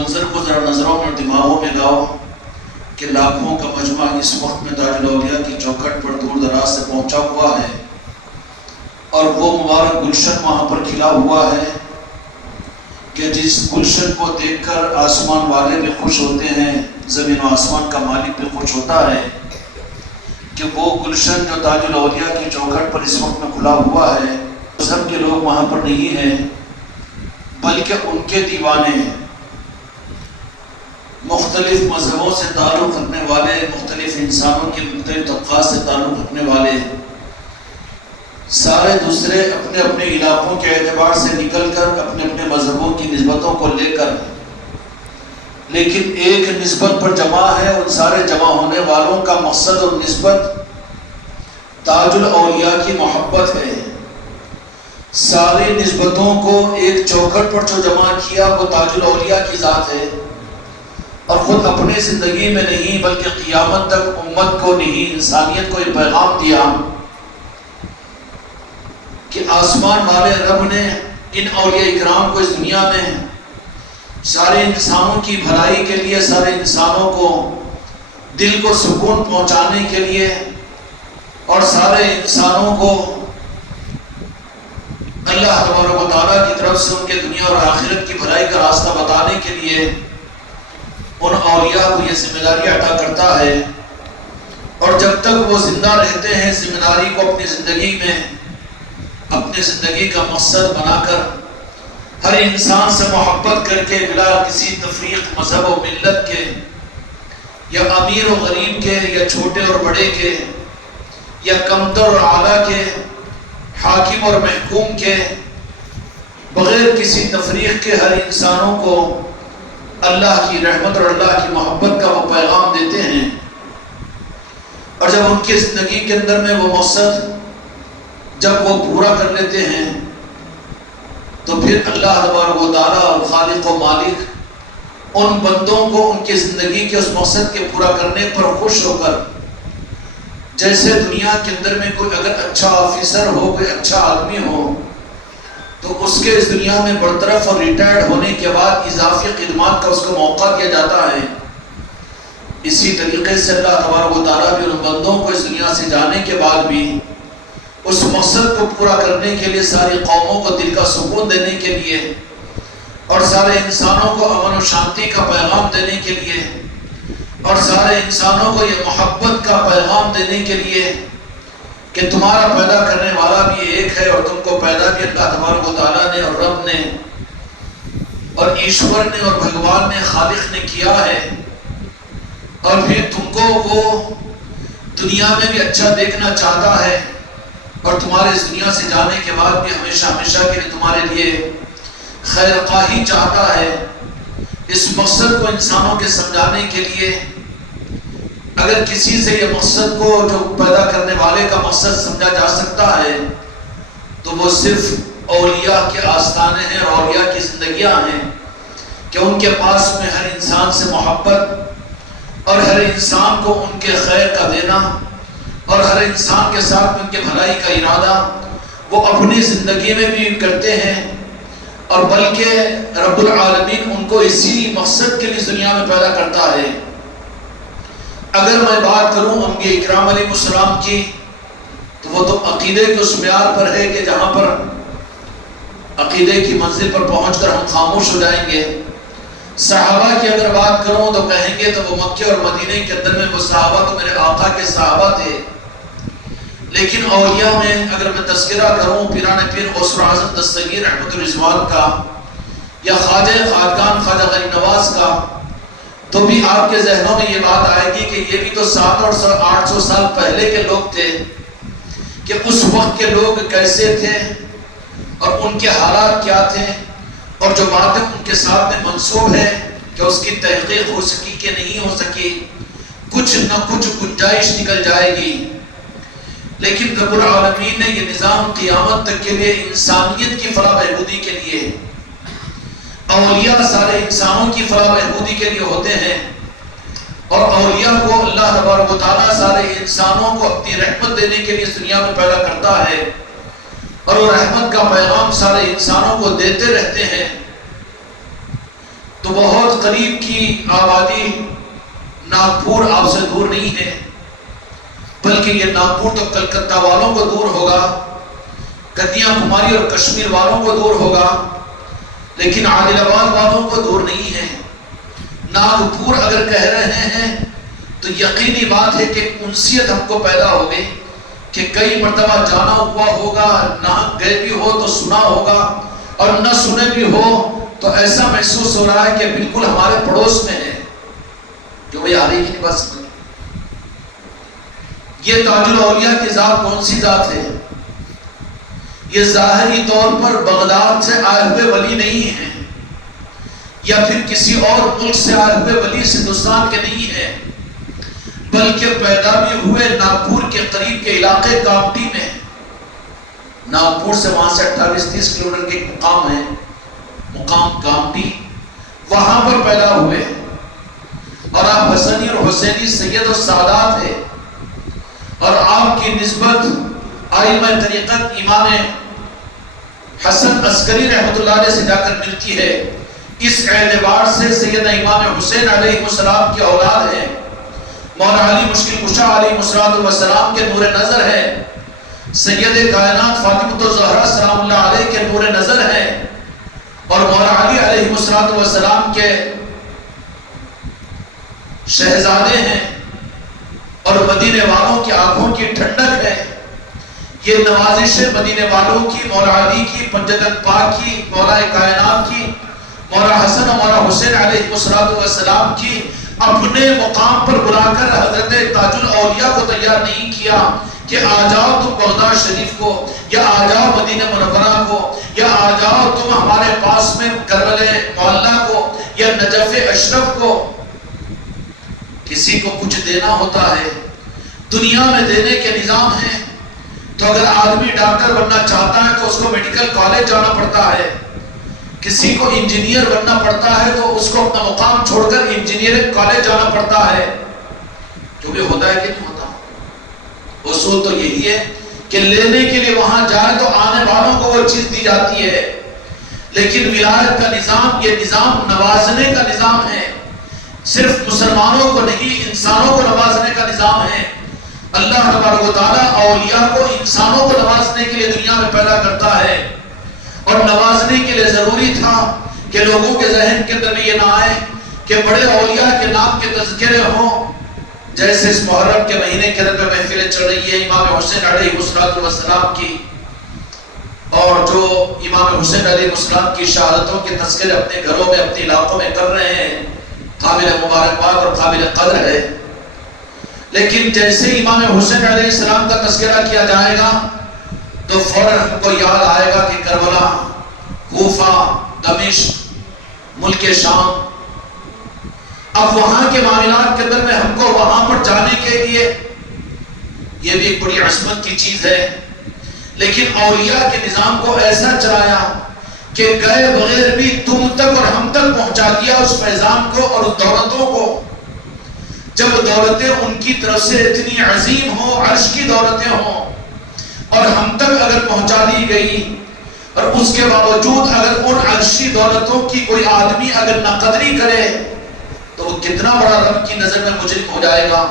منظر کو ذرا نظروں میں دماغوں میں لاؤ کہ لاکھوں کا مجمع اس وقت میں تاج الاولیاء کی چوکھٹ پر دور دراز سے پہنچا ہوا ہے، اور وہ مبارک گلشن وہاں پر کھلا ہوا ہے کہ جس گلشن کو دیکھ کر آسمان والے بھی خوش ہوتے ہیں، زمین و آسمان کا مالک بھی خوش ہوتا ہے کہ وہ گلشن جو تاج الاولیاء کی چوکھٹ پر اس وقت میں کھلا ہوا ہے، مذہب کے لوگ وہاں پر نہیں ہیں بلکہ ان کے دیوانے ہیں، مختلف مذہبوں سے تعلق رکھنے والے، مختلف انسانوں کے مختلف طبقات سے تعلق رکھنے والے، سارے دوسرے اپنے اپنے علاقوں کے اعتبار سے نکل کر اپنے اپنے مذہبوں کی نسبتوں کو لے کر لیکن ایک نسبت پر جمع ہے۔ ان سارے جمع ہونے والوں کا مقصد اور نسبت تاج الاولیاء کی محبت ہے۔ ساری نسبتوں کو ایک چوکھٹ پر جو جمع کیا وہ تاج الاولیاء کی ذات ہے، اور خود اپنی زندگی میں نہیں بلکہ قیامت تک امت کو نہیں، انسانیت کو یہ پیغام دیا کہ آسمان والے رب نے ان اولیاء اکرام کو اس دنیا میں سارے انسانوں کی بھلائی کے لیے، سارے انسانوں کو دل کو سکون پہنچانے کے لیے اور سارے انسانوں کو اللہ تبارک و تعالیٰ کی طرف سے ان کے دنیا اور آخرت کی بھلائی کا راستہ بتانے کے لیے ان اولیاء کو یہ ذمہ داری عطا کرتا ہے، اور جب تک وہ زندہ رہتے ہیں ذمہ داری کو اپنی زندگی میں، اپنی زندگی کا مقصد بنا کر ہر انسان سے محبت کر کے بلا کسی تفریق مذہب و ملت کے، یا امیر و غریب کے، یا چھوٹے اور بڑے کے، یا کمتر اور اعلیٰ کے، حاکم اور محکوم کے، بغیر کسی تفریق کے ہر انسانوں کو اللہ کی رحمت اور اللہ کی محبت کا وہ پیغام دیتے ہیں۔ اور جب ان کی زندگی کے اندر میں وہ مقصد جب وہ پورا کر لیتے ہیں تو پھر اللہ تبارک و تعالیٰ اور خالق و مالک ان بندوں کو ان کی زندگی کے اس مقصد کے پورا کرنے پر خوش ہو کر، جیسے دنیا کے اندر میں کوئی اگر اچھا آفیسر ہو، کوئی اچھا آدمی ہو تو اس کے اس دنیا میں برطرف اور ریٹائرڈ ہونے کے بعد اضافی خدمات کا اس کو موقع دیا جاتا ہے، اسی طریقے سے اللہ تبارک و تعالیٰ بھی ان بندوں کو اس دنیا سے جانے کے بعد بھی اس مقصد کو پورا کرنے کے لیے، ساری قوموں کو دل کا سکون دینے کے لیے اور سارے انسانوں کو امن و شانتی کا پیغام دینے کے لیے اور سارے انسانوں کو یہ محبت کا پیغام دینے کے لیے کہ تمہارا پیدا کرنے والا بھی ایک ہے اور تم کو پیدا بھی اللہ تبارک و تعالیٰ نے اور رب نے اور ایشور نے اور بھگوان نے، خالق نے کیا ہے، اور پھر تم کو وہ دنیا میں بھی اچھا دیکھنا چاہتا ہے اور تمہارے اس دنیا سے جانے کے بعد بھی ہمیشہ ہمیشہ کے لیے تمہارے لیے خیر خواہی چاہتا ہے۔ اس مقصد کو انسانوں کے سمجھانے کے لیے اگر کسی سے یہ مقصد کو جو پیدا کرنے والے کا مقصد سمجھا جا سکتا ہے تو وہ صرف اولیاء کے آستانے ہیں اور اولیاء کی زندگیاں ہیں کہ ان کے پاس میں ہر انسان سے محبت اور ہر انسان کو ان کے خیر کا دینا اور ہر انسان کے ساتھ ان کے بھلائی کا ارادہ وہ اپنی زندگی میں بھی کرتے ہیں، اور بلکہ رب العالمین ان کو اسی مقصد کے لیے دنیا میں پیدا کرتا ہے۔ اگر میں بات کروں انبیاء اکرام علیہ السلام کی تو وہ تو عقیدے کے اس معیار پر ہے کہ جہاں پر عقیدے کی منزل پر پہنچ کر ہم خاموش ہو جائیں گے۔ صحابہ کی اگر بات کروں تو کہیں گے تو وہ مکہ اور مدینے کے اندر میں وہ صحابہ تو میرے آقا کے صحابہ تھے، لیکن اولیاء میں اگر میں تذکرہ کروں پیران پیر غوث اعظم دستگیر رحمت الرضوان کا یا خواجہ خاقان خواجہ غریب نواز کا، تو بھی آپ کے ذہنوں میں یہ بات آئے گی کہ یہ بھی تو 700 اور 800 سال پہلے کے لوگ تھے، کہ اس وقت کے لوگ کیسے تھے اور ان کے حالات کیا تھے، اور جو باتیں ان کے ساتھ میں منسوب ہے کہ اس کی تحقیق ہو سکی کہ نہیں ہو سکی، کچھ نہ کچھ گنجائش نکل جائے گی، لیکن رب العالمین نے یہ نظام قیامت تک کے لیے انسانیت کی فلاح بہبودی کے لیے، اولیاء سارے انسانوں کی فلاح بہبودی کے لیے ہوتے ہیں، اور اولیاء کو اللہ تبارک و تعالیٰ سارے انسانوں کو اپنی رحمت دینے کے لیے اس دنیا میں پیدا کرتا ہے، اور وہ رحمت کا پیغام سارے انسانوں کو دیتے رہتے ہیں۔ تو تو بہت قریب کی آبادی ناگپور آپ سے دور نہیں ہے، بلکہ یہ ناگپور تو کلکتہ والوں کو دور ہوگا، کنیا کماری اور کشمیر والوں کو دور ہوگا، لیکن عادل آباد والوں کو دور نہیں ہے۔ ناگپور اگر کہہ رہے ہیں تو یقینی بات ہے کہ انسیت ہم کو پیدا ہو گئی کہ کئی مرتبہ جانا ہوا ہوگا، نہ گئے بھی ہو تو سنا ہوگا، اور نہ سنے بھی ہو تو ایسا محسوس ہو رہا ہے کہ بالکل ہمارے پڑوس میں ہے۔ جو بھئی آ رہی کی نہیں بات سمجھ، یہ تاج الاولیاء کی ذات کون سی ذات ہے؟ یہ ظاہری طور پر بغداد سے آئے ہوئے ولی نہیں ہے، یا پھر کسی اور ملک سے آئے ہوئے ولی ہندوستان کے نہیں ہے، بلکہ پیدا بھی ہوئے ناگپور کے قریب کے علاقے کامٹی میں۔ ناگپور سے وہاں سے 28-30 کلومیٹر کے مقام ہے، مقام کامٹی، وہاں پر پیدا ہوئے، اور آپ حسنی اور حسینی سید و سادات ہیں، اور آپ کی نسبت آئمہ طریقت امام حسن عسکری رحمۃ اللہ علیہ سے جا کر ملتی ہے۔ اس اعتبار سے سیدنا امام حسین علیہ السلام کی اولاد ہے، مولا علی مشکل کشا علیہ السلام کے نور نظر ہے، سید کائنات فاطمہ الزہرا سلام اللہ علیہ کے نور نظر ہے، اور مولا علی علیہ السلام کے شہزادے ہیں، اور مدینے والوں کی آنکھوں کی ٹھنڈک ہے۔ یہ نوازش مدینے والوں کی، مولا علی کی، پنجتن پاک کی، مولا کائنات کی، مولا حسن و مولا حسین علیہ السلام کی، اپنے مقام پر بلا کر حضرت تاج الاولیاء کو تیار نہیں کیا کہ آ جاؤ تم بغداد شریف کو، یا آ جاؤ مدینہ منورہ کو، یا آ جاؤ تم ہمارے پاس میں کربلا معلیٰ کو، یا نجف اشرف کو۔ کسی کو کچھ دینا ہوتا ہے، دنیا میں دینے کے نظام ہیں، تو اگر آدمی ڈاکٹر بننا چاہتا ہے تو اس کو میڈیکل کالج جانا پڑتا ہے، کسی کو انجینئر بننا پڑتا ہے تو اس کو اپنا مقام چھوڑ کر انجینئرنگ کالج جانا پڑتا ہے۔ جو بھی ہوتا ہے کہ نہیں ہوتا، اصول تو یہی ہے کہ لینے کے لیے وہاں جائے تو آنے والوں کو وہ چیز دی جاتی ہے، لیکن ولایت کا نظام یہ نظام نوازنے کا نظام ہے، صرف مسلمانوں کو نہیں انسانوں کو نوازنے کا نظام ہے۔ اللہ تبارک و تعالیٰ اولیاء کو انسانوں کو نوازنے کے لیے دنیا میں پیدا کرتا ہے، اور نوازنے کے لیے ضروری تھا کہ لوگوں کے ذہن کے اندر یہ نہ آئے کہ بڑے اولیاء کے نام کے تذکرے ہوں، جیسے اس محرم کے مہینے کے اندر محفلیں چل رہی ہے امام حسین علیہ السلام کی، اور جو امام حسین علیہ السلام کی شہادتوں کے تذکرے اپنے گھروں میں اپنے علاقوں میں کر رہے ہیں، قابل مبارکباد اور قابل قدر ہے۔ لیکن جیسے امام حسین علیہ السلام کا تذکرہ کیا جائے گا تو فوراً ہم کو یاد آئے گا کہ کربلا، کوفہ، دمشق، ملک شام۔ اب وہاں کے معاملات کے اندر میں ہم کو وہاں پر جانے کے لیے یہ بھی ایک بڑی عصمت کی چیز ہے، لیکن اولیاء کے نظام کو ایسا چلایا کہ گئے بغیر بھی تم تک اور ہم تک پہنچا دیا اس فیضان کو اور اس دولتوں کو۔ جب دولتیں ان کی طرف سے اتنی عظیم ہوں، عرش کی دولتیں ہوں، اور ہم تک اگر پہنچا دی گئی، اور اس کے باوجود اگر ان عرشی دولتوں کی کوئی آدمی اگر ناقدری کرے تو وہ کتنا بڑا رب کی نظر میں مجرم ہو جائے گا۔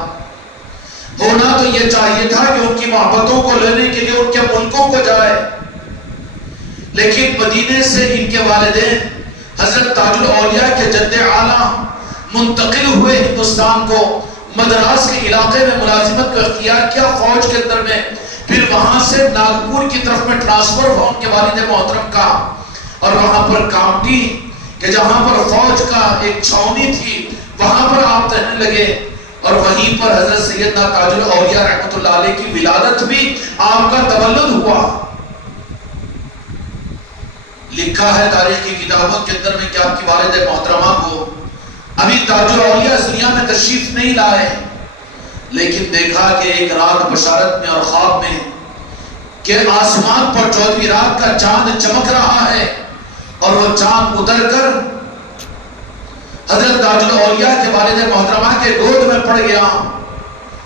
ہونا تو یہ چاہیے تھا کہ ان کی محبتوں کو لینے کے لیے ان کے ملکوں کو جائے، لیکن مدینے سے ان کے والدین حضرت تاج الاولیاء کے جد اعلیٰ منتقل ہوئے ہندوستان کو، مدراس کے علاقے میں ملازمت کو اختیار کیا فوج کے اندر میں، پھر وہاں سے ناگپور کی طرف میں ٹرانسفر ہوا ان کے والد محترم کا، اور وہاں پر کامٹی کہ جہاں پر فوج کا ایک چھاؤنی تھی وہاں پر آپ رہنے لگے، اور وہیں پر حضرت سیدنا تاج الاولیاء رحمۃ اللہ علیہ کی ولادت بھی، آپ کا تولد ہوا۔ لکھا ہے تاریخ کی کتابوں کے اندر میں کہ آپ کی والد محترمہ کو ابھی تاج الاولیاء اس دنیا میں تشریف نہیں لائے، لیکن دیکھا کہ ایک رات بشارت میں اور خواب میں کہ آسمان پر 14ویں رات کا چاند چمک رہا ہے، اور وہ چاند اتر کر حضرت تاج الاولیاء کے والد محترمہ کے گود میں پڑ گیا۔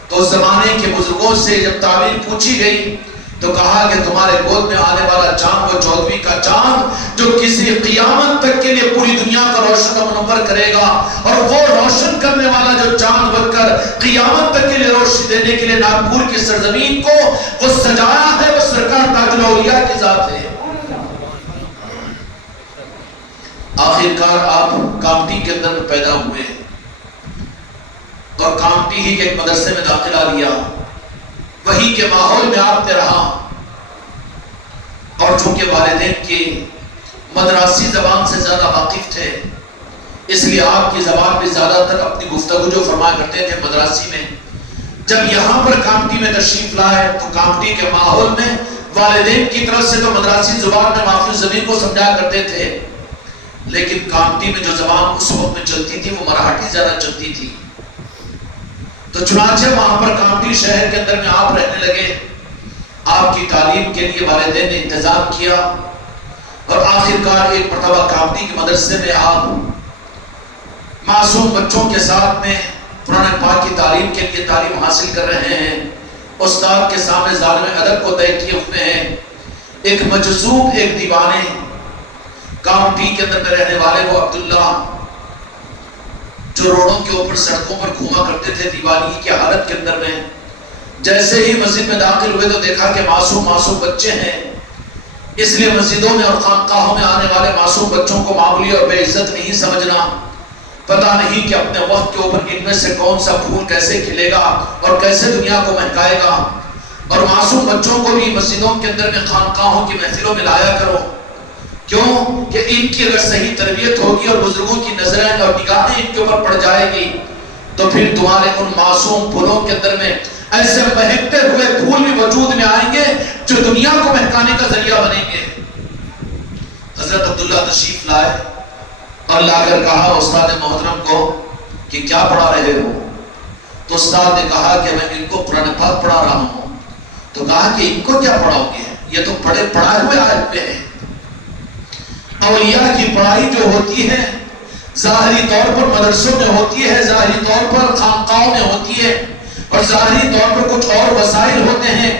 تو اس زمانے کے بزرگوں سے جب تعبیر پوچھی گئی تو کہا کہ تمہارے گود میں آنے والا چاند وہ 14ویں کا چاند جو کسی قیامت تک کے لیے پوری دنیا کا روشن و منور کرے گا، اور وہ روشن کرنے والا جو چاند بن کر قیامت تک کے لیے روشنی دینے کے لیے ناگپور کی سرزمین کو وہ سجایا ہے، وہ سرکار تاج الاولیاء کی ذات ہے۔ آخرکار آپ کامٹی کے اندر پیدا ہوئے اور کامٹی ہی کے ایک مدرسے میں داخلہ لیا، وہی کے ماحول میں آپ نے رہا، اور چونکہ والدین کی مدراسی زبان سے زیادہ واقف تھے، اس لیے آپ کی زبان بھی زیادہ تر اپنی گفتگو جو فرمایا کرتے تھے مدراسی میں۔ جب یہاں پر کامٹی میں تشریف لائے تو کامٹی کے ماحول میں والدین کی طرف سے تو مدراسی زبان میں مافی زمین کو سمجھایا کرتے تھے، لیکن کامٹی میں جو زبان اس وقت میں چلتی تھی وہ مراٹھی زیادہ چلتی تھی۔ تو چنانچہ وہاں پر کامٹی شہر کے اندر میں آپ رہنے لگے، آپ کی تعلیم کے لیے والدین نے انتظام کیا، اور آخرکار ایک مرتبہ کامٹی کے مدرسے میں آپ معصوم بچوں کے ساتھ میں قرآن پاک کی تعلیم کے لیے تعلیم حاصل کر رہے ہیں، استاد کے سامنے ظالم ادب کو طے کیے ہوئے ہیں۔ ایک مجذوب، ایک دیوانے کامٹی کے اندر میں رہنے والے وہ عبداللہ، جو روڈوں کے اوپر سڑکوں پر گھوما کرتے تھے دیوانگی کی حالت کے اندر میں، جیسے ہی مسجد میں داخل ہوئے تو دیکھا کہ معصوم بچے ہیں، اس لیے مسجدوں میں اور خانقاہوں میں آنے والے معصوم بچوں کو معمولی اور بے عزت نہیں سمجھنا، پتہ نہیں کہ اپنے وقت کے اوپر ان میں سے کون سا پھول کیسے کھلے گا اور کیسے دنیا کو مہکائے گا، اور معصوم بچوں کو بھی مسجدوں کے اندر میں خانقاہوں کی محفلوں میں لایا کرو۔ کیوں کہ ان کی اگر صحیح تربیت ہوگی اور بزرگوں کی نظریں اور نگاہیں ان کے اوپر پڑ جائے گی تو پھر تمہارے ان معصوم پھولوں کے اندر میں ایسے مہکتے ہوئے پھول بھی وجود میں آئیں گے جو دنیا کو مہکانے کا ذریعہ بنیں گے۔ حضرت عبداللہ تشریف لائے اور لا کر کہا استاد محترم کو کہ کیا پڑھا رہے ہو؟ تو استاد نے کہا کہ میں ان کو قرآن پاک پڑھا رہا ہوں۔ تو کہا کہ ان کو کیا پڑھاؤ گے؟ یہ تو پڑھائے ہوئے آیت پہ ہیں۔ اولیاء کی پڑھائی جو ہوتی ہے ظاہری طور پر مدرسوں میں ہوتی ہے، ظاہری طور پر خانقاہوں میں ہوتی ہے، اور ظاہری طور پر کچھ اور وسائل ہوتے ہیں،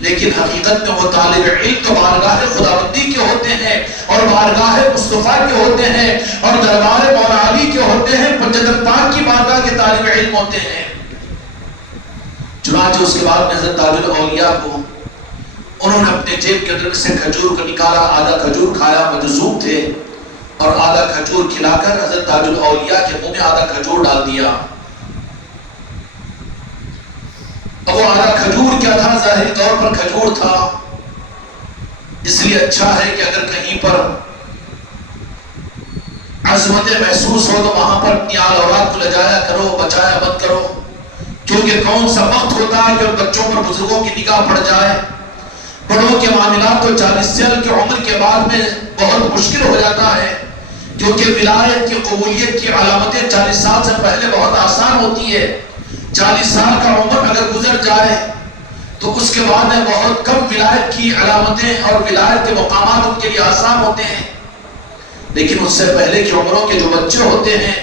لیکن حقیقت میں وہ طالب علم تو بارگاہ خداوندی کے ہوتے ہیں اور بارگاہ مصطفیٰ کے ہوتے ہیں اور دربار مولا علی کے ہوتے ہیں، پنجتن پاک کی بارگاہ کے طالب علم ہوتے ہیں۔ چنانچہ اس کے بعد میں حضرت تاج الاولیاء کو انہوں نے اپنے جیب کے اندر سے کھجور کو نکالا، آدھا کھجور کھایا، مجذوب تھے، اور آدھا کھجور کھلا کر حضرت تاج الاولیاء کے منہ میں آدھا کھجور ڈال دیا۔ اب وہ آدھا کھجور کیا تھا؟ ظاہری طور پر کھجور تھا، اس لیے اچھا ہے کہ اگر کہیں پر عظمتیں محسوس ہو تو وہاں پر اپنی آل اولاد کو لے جایا کرو، بچایا مت کرو، کیونکہ کون سا وقت ہوتا ہے کہ بچوں پر بزرگوں کی نگاہ پڑ جائے۔ بڑوں کے معاملات تو 40 سال کی عمر کے بعد میں بہت مشکل ہو جاتا ہے، کیونکہ ولایت کی قبولیت کی علامتیں 40 سال سے پہلے بہت آسان ہوتی ہے۔ 40 سال کا عمر اگر گزر جائے تو اس کے بعد میں بہت کم ولایت کی علامتیں اور ولایت کے مقامات ان کے لیے آسان ہوتے ہیں، لیکن اس سے پہلے کی عمروں کے جو بچے ہوتے ہیں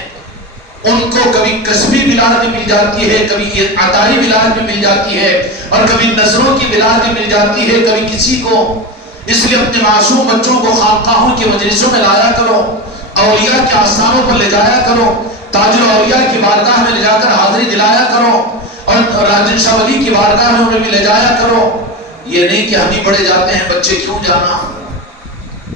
ان کو کبھی کسبی ولایت بھی مل جاتی ہے، کبھی عطائی ولایت بھی مل جاتی ہے، اور کبھی نظروں کی ولایت بھی مل جاتی ہے کبھی کسی کو۔ اس لیے اپنے معصوم بچوں کو خانقاہوں کی مجلسوں میں لایا کرو، اولیاء کے آستانوں پر لے جایا کرو، تاج الاولیاء کی بارگاہ میں لے جا کر حاضری دلایا کرو، اور راجن شاہ ولی کی بارگاہ میں انہیں بھی لے جایا کرو۔ یہ نہیں کہ ہم ہی بڑے جاتے ہیں، بچے کیوں جانا؟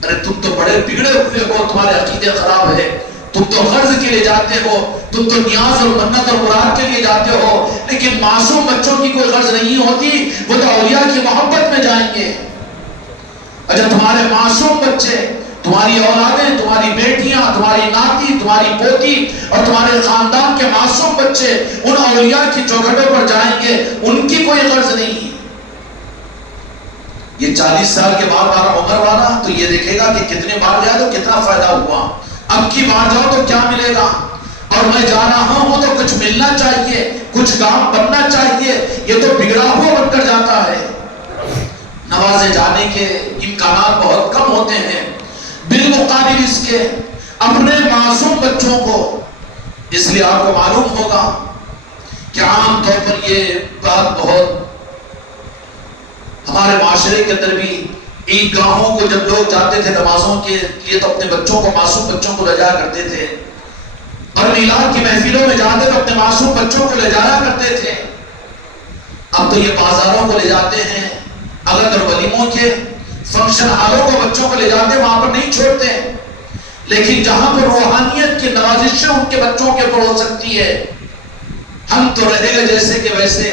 ارے تم تو بڑے بگڑے ہوئے ہو، تمہارے عقیدے خراب ہے، تم تو غرض کے لیے جاتے ہو، تم تو نیاز اور منت اور مراد کے لیے جاتے ہو، لیکن معصوم بچوں کی کوئی غرض نہیں ہوتی، وہ تو اولیاء کی محبت میں جائیں گے۔ اچھا تمہارے معصوم بچے، تمہاری اولادیں، تمہاری بیٹیاں، تمہاری ناتی، تمہاری پوتی اور تمہارے خاندان کے معصوم بچے ان اولیاء کی چوکھٹوں پر جائیں گے، ان کی کوئی غرض نہیں۔ یہ 40 سال کے بعد والا عمر والا تو یہ دیکھے گا کہ کتنے بار گیا تو کتنا فائدہ ہوا، اب کی بار جاؤ تو کیا ملے گا، اور میں جا رہا ہوں تو کچھ ملنا چاہیے، کچھ کام بننا چاہیے، یہ تو بگڑا ہوا بن کر جاتا ہے۔ نوازے جانے کے امکانات بہت کم ہوتے ہیں، بالمقابل اس کے اپنے معصوم بچوں کو، اس لیے آپ کو معلوم ہوگا کہ عام طور پر یہ بات بہت ہمارے معاشرے کے اندر بھی عیدگاہوں کو جب لوگ جاتے تھے نمازوں کے لیے تو اپنے بچوں کو، معصوم بچوں کو لے جایا کرتے تھے، اور میلاد کی محفلوں میں جاتے تو اپنے معصوم بچوں کو لے جایا کرتے تھے۔ اب تو یہ بازاروں کو لے جاتے ہیں، اگر ولیموں کے فنکشن ہالوں کو بچوں کو لے جاتے وہاں پر نہیں چھوڑتے، لیکن جہاں پر روحانیت کی نوازشیں ان کے بچوں کے اوپر ہو سکتی ہے، ہم تو رہے گا جیسے کہ ویسے،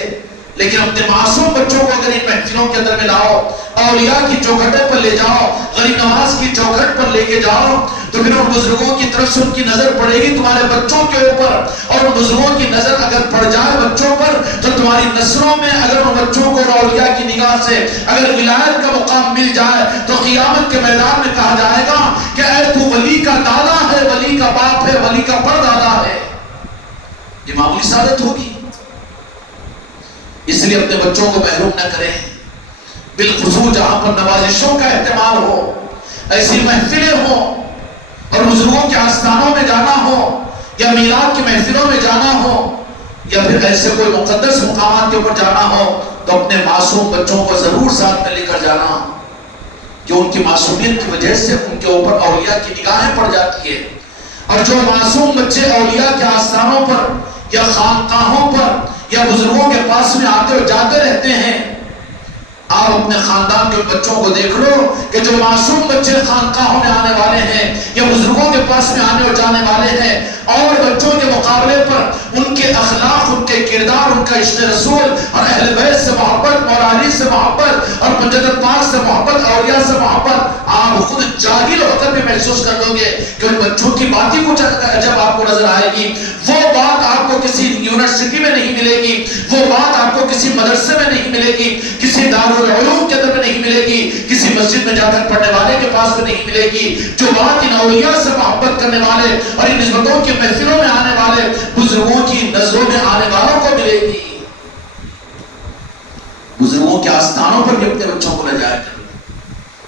لیکن اپنے معصوم بچوں کو اگر ان محفلوں کے اندر میں لاؤ، اولیاء کی چوکھٹے پر لے جاؤ، غریب نواز کی چوکھٹ پر لے کے جاؤ، تو پھر ان بزرگوں کی طرف سے ان کی نظر پڑے گی تمہارے بچوں کے اوپر، اور ان بزرگوں کی نظر اگر پڑ جائے بچوں پر تو تمہاری نسلوں میں اگر ان بچوں کو اولیاء کی نگاہ سے اگر ولایت کا مقام مل جائے تو قیامت کے میدان میں کہا جائے گا کہ اے تو ولی کا دادا ہے، ولی کا باپ ہے، ولی کا پردادا ہے۔ یہ معمولی سعادت ہوگی۔ اس لیے اپنے بچوں کو محروم نہ کریں، بالخصوص جہاں پر نوازشوں کا اہتمام ہو، ایسی محفلیں ہوں، اور بزرگوں کے آستانوں میں جانا ہو، یا میلاد کی محفلوں میں جانا ہو، یا پھر ایسے کوئی مقدس مقامات کے اوپر جانا ہو، تو اپنے معصوم بچوں کو ضرور ساتھ میں لے کر جانا، کہ ان کی معصومیت کی وجہ سے ان کے اوپر اولیاء کی نگاہیں پڑ جاتی ہے۔ اور جو معصوم بچے اولیاء کے آستانوں پر یا خانقاہوں پر یا بزرگوں کے پاس میں آتے اور جاتے رہتے ہیں، آپ اپنے خاندان کے بچوں کو دیکھ لو کہ جو معصوم بچے خانقاہوں میں آنے والے ہیں یا بزرگوں کے پاس میں آنے اور جانے والے ہیں، اور بچوں کے مقابلے پر ان کے اخلاق، ان کے کردار، ان کا عشق رسول اور اہل بیت سے محبت، مولا علی سے محبت اور پنجتن پاک سے محبت، اولیاء سے محبت، آپ خود جاہل ہو کر بھی محسوس کر لو گے کہ ان بچوں کی بات ہی کچھ عجب آپ کو نظر آئے گی۔ وہ بات آپ کو کسی یونیورسٹی میں نہیں ملے گی، وہ بات آپ کو کسی مدرسے میں نہیں ملے گی، کسی دارالعلوم کے اندر میں نہیں ملے گی، کسی مسجد میں جا کر پڑھنے والے کے پاس میں نہیں ملے گی۔ جو بات ان اولیاء سے محبت کرنے والے اور ان نسبتوں کی محفلوں میں آنے والے بزرگوں کی نظروں میں آنے والوں کو ملے گی۔ بزرگوں کے آستانوں پر بھی اپنے بچوں کو لے جایا کریں،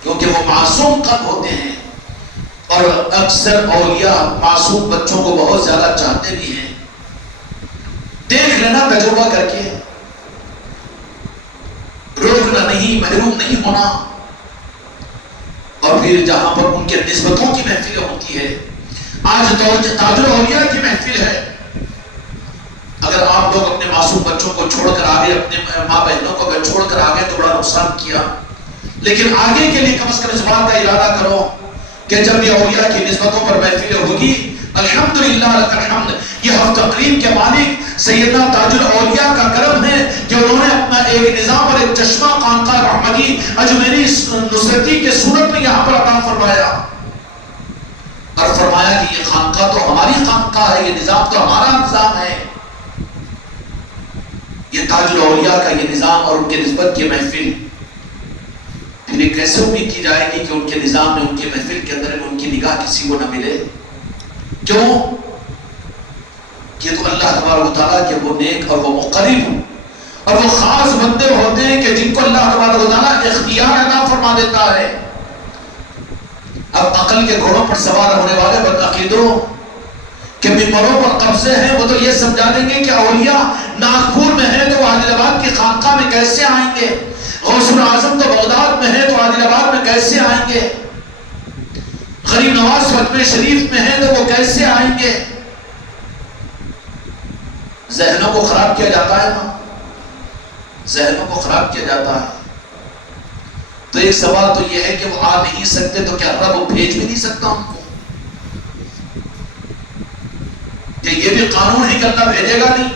کیونکہ وہ معصوم قلب ہوتے ہیں، اور اکثر اولیاء معصوم بچوں کو بہت زیادہ چاہتے بھی ہیں۔ دیکھ لینا تجربہ کر کے، روکنا نہیں، محروم نہیں ہونا۔ اور پھر جہاں پر ان کے نسبتوں کی محفلیں ہوتی ہے، آج تاج الاولیاء کی محفل ہے، اگر آپ لوگ اپنے معصوم بچوں کو چھوڑ کر آگے، اپنے ماں بہنوں کو اگر چھوڑ کر آگے تو بڑا نقصان کیا، لیکن آگے کے لیے کم از کم اس بات کا ارادہ کرو کہ جب یہ اولیاء کی نسبتوں پر محفلیں ہوگی، الحمدللہ لک الحمد، یہ ہم تقریب کے مالک سیدنا تاج الاولیاء کا کرم ہے کہ انہوں نے اپنا ایک نظام اور ایک چشمہ خانقاہ رحمتی اجمیری نصرتی کے صورت میں یہاں پر عطا فرمایا، اور فرمایا کہ یہ خانقاہ تو ہماری خانقاہ ہے، یہ نظام تو ہمارا نظام ہے۔ یہ تاج الاولیاء کا یہ نظام اور ان کے نسبت کی محفل، پھر یہ کیسے امید کی جائے گی کہ ان کے نظام میں، ان کے محفل کے اندر میں ان کی نگاہ کسی کو نہ ملے؟ کیوں؟ کہ تو اللہ تبارک و تعالیٰ کے وہ نیک اور وہ مقرب اور وہ خاص بندے ہوتے ہیں کہ جن کو اللہ تبارک و تعالیٰ اختیار عطا فرما دیتا ہے۔ اب عقل کے گھوڑوں پر سوار ہونے والے بدعقیدوں کہ ممبروں پر قبضے ہیں، وہ تو یہ سمجھا دیں گے کہ اولیاء ناگپور میں ہیں تو عادل آباد کی خانقاہ میں کیسے آئیں گے، غوث الاعظم تو بغداد میں ہے تو عادل آباد میں کیسے آئیں گے، غریب نواز فتوی شریف میں ہے تو وہ کیسے آئیں گے۔ ذہنوں کو خراب کیا جاتا ہے نا، ذہنوں کو خراب کیا جاتا ہے۔ تو ایک سوال تو یہ ہے کہ وہ آ نہیں سکتے تو کیا رب بھیج بھی نہیں سکتا ان کو؟ کہ یہ بھی قانون ہے کہ اللہ بھیجے گا نہیں؟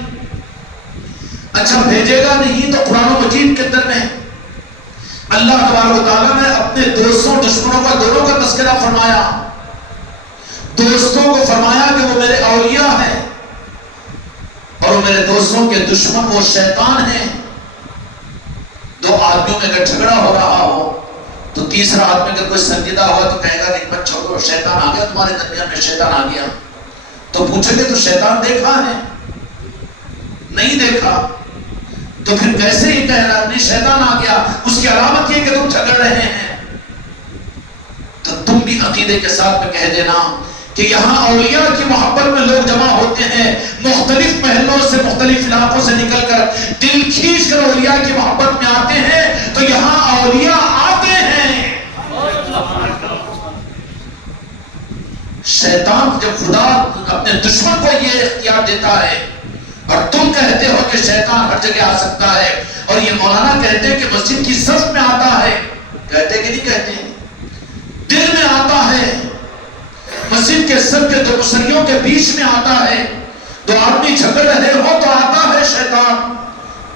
اچھا بھیجے گا نہیں تو قرآن و مجید کے اندر میں اللہ تبارک و تعالیٰ نے اپنے دوستوں دشمنوں کا دونوں کا تذکرہ فرمایا۔ دوستوں کو فرمایا کہ وہ میرے اولیاء ہیں، اور وہ میرے دوستوں کے دشمن وہ شیطان ہیں۔ دو آدمیوں میں اگر جھگڑا ہو رہا ہو تو تیسرا آدمی اگر کوئی سنجیدہ ہوا تو کہے گا کہ مت چھوڑو، شیطان آ گیا تمہارے درمیان میں، شیطان آ گیا۔ تو پوچھیں گے تو شیطان دیکھا ہے؟ نہیں دیکھا، تو پھر کیسے یہ کہہ رہا نہیں شیطان آ گیا؟ اس کی علامت یہ کہ تم جھگڑ رہے ہیں۔ تو تم بھی عقیدے کے ساتھ میں کہہ دینا کہ یہاں اولیاء کی محبت میں لوگ جمع ہوتے ہیں، مختلف محلوں سے، مختلف علاقوں سے نکل کر دل کھینچ کر اولیاء کی محبت میں آتے ہیں، تو یہاں شیطان جب خدا اپنے دشمن کو یہ اختیار دیتا ہے اور تم کہتے ہو کہ شیطان ہر جگہ آ سکتا ہے، اور یہ مولانا کہتے ہیں کہ مسجد کی صف میں آتا ہے، کہتے کہ نہیں کہتے ہیں، دل میں آتا ہے، مسجد کے صف کے دو مصلیوں کے بیچ میں آتا ہے، دو آدمی جھگڑ رہے ہو تو آتا ہے شیطان،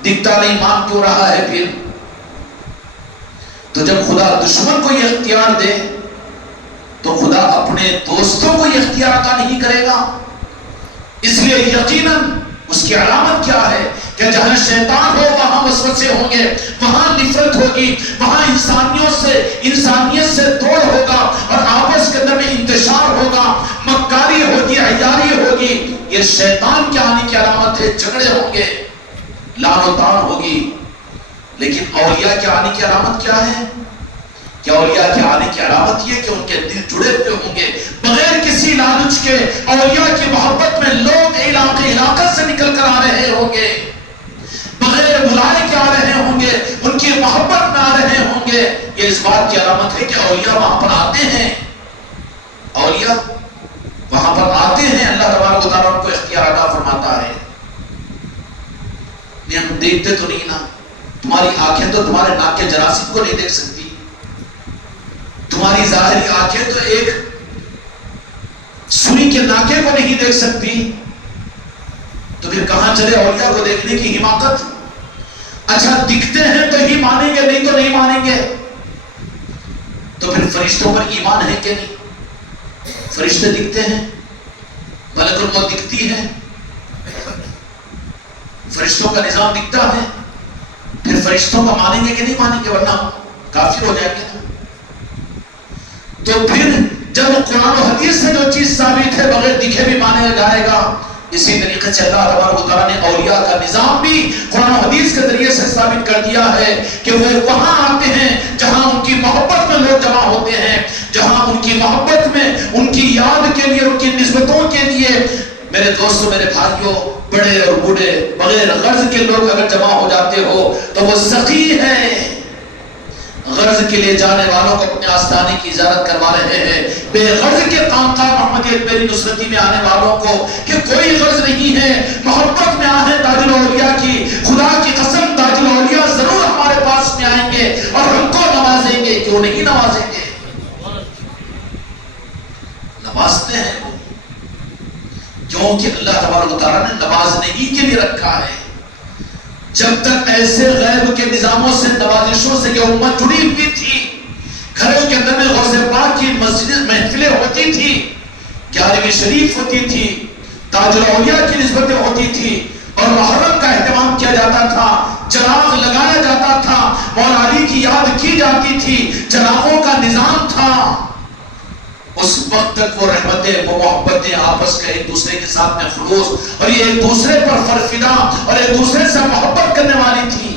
دکھتا نہیں مان کیوں رہا ہے پھر؟ تو جب خدا دشمن کو یہ اختیار دے تو خدا اپنے دوستوں کو یہ اختیار عطا نہیں کرے گا۔ اس لیے یقیناً اس کی علامت کیا ہے کہ جہاں شیطان ہو وہاں وسوسے ہوں گے، وہاں نفرت ہوگی، وہاں انسانیت سے توڑ ہوگا، اور آپس کے اندر میں انتشار ہوگا، مکاری ہوگی، عیاری ہوگی۔ یہ شیطان کے آنے کی علامت ہے، جھگڑے ہوں گے، لعن و طعن ہوگی۔ لیکن اولیاء کے آنے کی علامت کیا ہے؟ کہ اولیاء کے آنے کی علامت یہ کہ ان کے دل جڑے ہوئے ہوں گے، بغیر کسی لالچ کے اولیاء کی محبت میں لوگ علاقے سے نکل کر آ رہے ہوں گے، بغیر بلائے کے آ رہے ہوں گے، ان کی محبت میں آ رہے ہوں گے۔ یہ اس بات کی علامت ہے کہ اولیاء وہاں پر آتے ہیں، اولیاء وہاں پر آتے ہیں، اللہ تبارک و تعالیٰ ان کو اختیار عطا فرماتا ہے۔ یہ ہم دیکھتے تو نہیں نا، تمہاری آنکھیں تو تمہارے ناک کے جراثیم کو نہیں دیکھ سکتی، تمہاری ظاہری آنکھیں تو ایک سوئی کے ناکے کو نہیں دیکھ سکتی، تو پھر کہاں چلے اولیاء کو دیکھنے کی حماقت؟ اچھا دکھتے ہیں تو ہی مانیں گے، نہیں تو نہیں مانیں گے۔ تو پھر فرشتوں پر ایمان ہے کہ نہیں؟ فرشتے دکھتے ہیں، ملک الموت دکھتی ہے، فرشتوں کا نظام دکھتا ہے، پھر فرشتوں کا مانیں گے کہ نہیں مانیں گے؟ ورنہ کافر ہو جائیں گے نا۔ تو پھر جب قرآن و حدیث سے جو چیز ثابت ہے بغیر دکھے بھی مانا جائے گا۔ اسی طریقے سے اللہ تبارک و تعالیٰ نے اولیاء کا نظام بھی قرآن و حدیث کے ذریعے سے ثابت کر دیا ہے کہ وہ وہاں آتے ہیں جہاں ان کی محبت میں لوگ جمع ہوتے ہیں، جہاں ان کی محبت میں، ان کی یاد کے لیے، ان کی نسبتوں کے لیے۔ میرے دوستوں، میرے بھائیوں، بڑے اور بوڑھے، بغیر غرض کے لوگ اگر جمع ہو جاتے ہو تو وہ سخی ہیں۔ غرض کے لیے جانے والوں کو اپنے آستانے کی زیارت کروا رہے ہیں، بے غرض کے خانقاہ محمدیت میری نصرتی میں آنے والوں کو کہ کوئی غرض نہیں ہے، محبت میں آئیں تاج الاولیاء کی، خدا کی قسم تاج الاولیاء ضرور ہمارے پاس میں آئیں گے اور ہم کو نوازیں گے، کیوں نہیں نوازیں گے؟ نوازتے ہیں وہ، کیونکہ اللہ تبارک و تعالیٰ نے نوازنے ہی کے لیے رکھا ہے۔ جب تک ایسے غیب کے نظاموں سے، نوازشوں سے یہ امت جڑی ہوئی تھی، گھروں کے اندر میں غوث پاک کی مسجد محفلیں ہوتی تھی، 11ویں شریف ہوتی تھی، تاج الاولیاء کی نسبتیں ہوتی تھی، اور محرم کا اہتمام کیا جاتا تھا، چراغ لگایا جاتا تھا، مولا علی کی یاد کی جاتی تھی، چراغوں کا نظام تھا۔ اس وقت تک وہ رحمتیں، وہ محبتیں، آپس کا ایک دوسرے کے ساتھ میں خلوص، اور یہ ایک دوسرے پر فرفدہ اور ایک دوسرے سے محبت کرنے والی تھی۔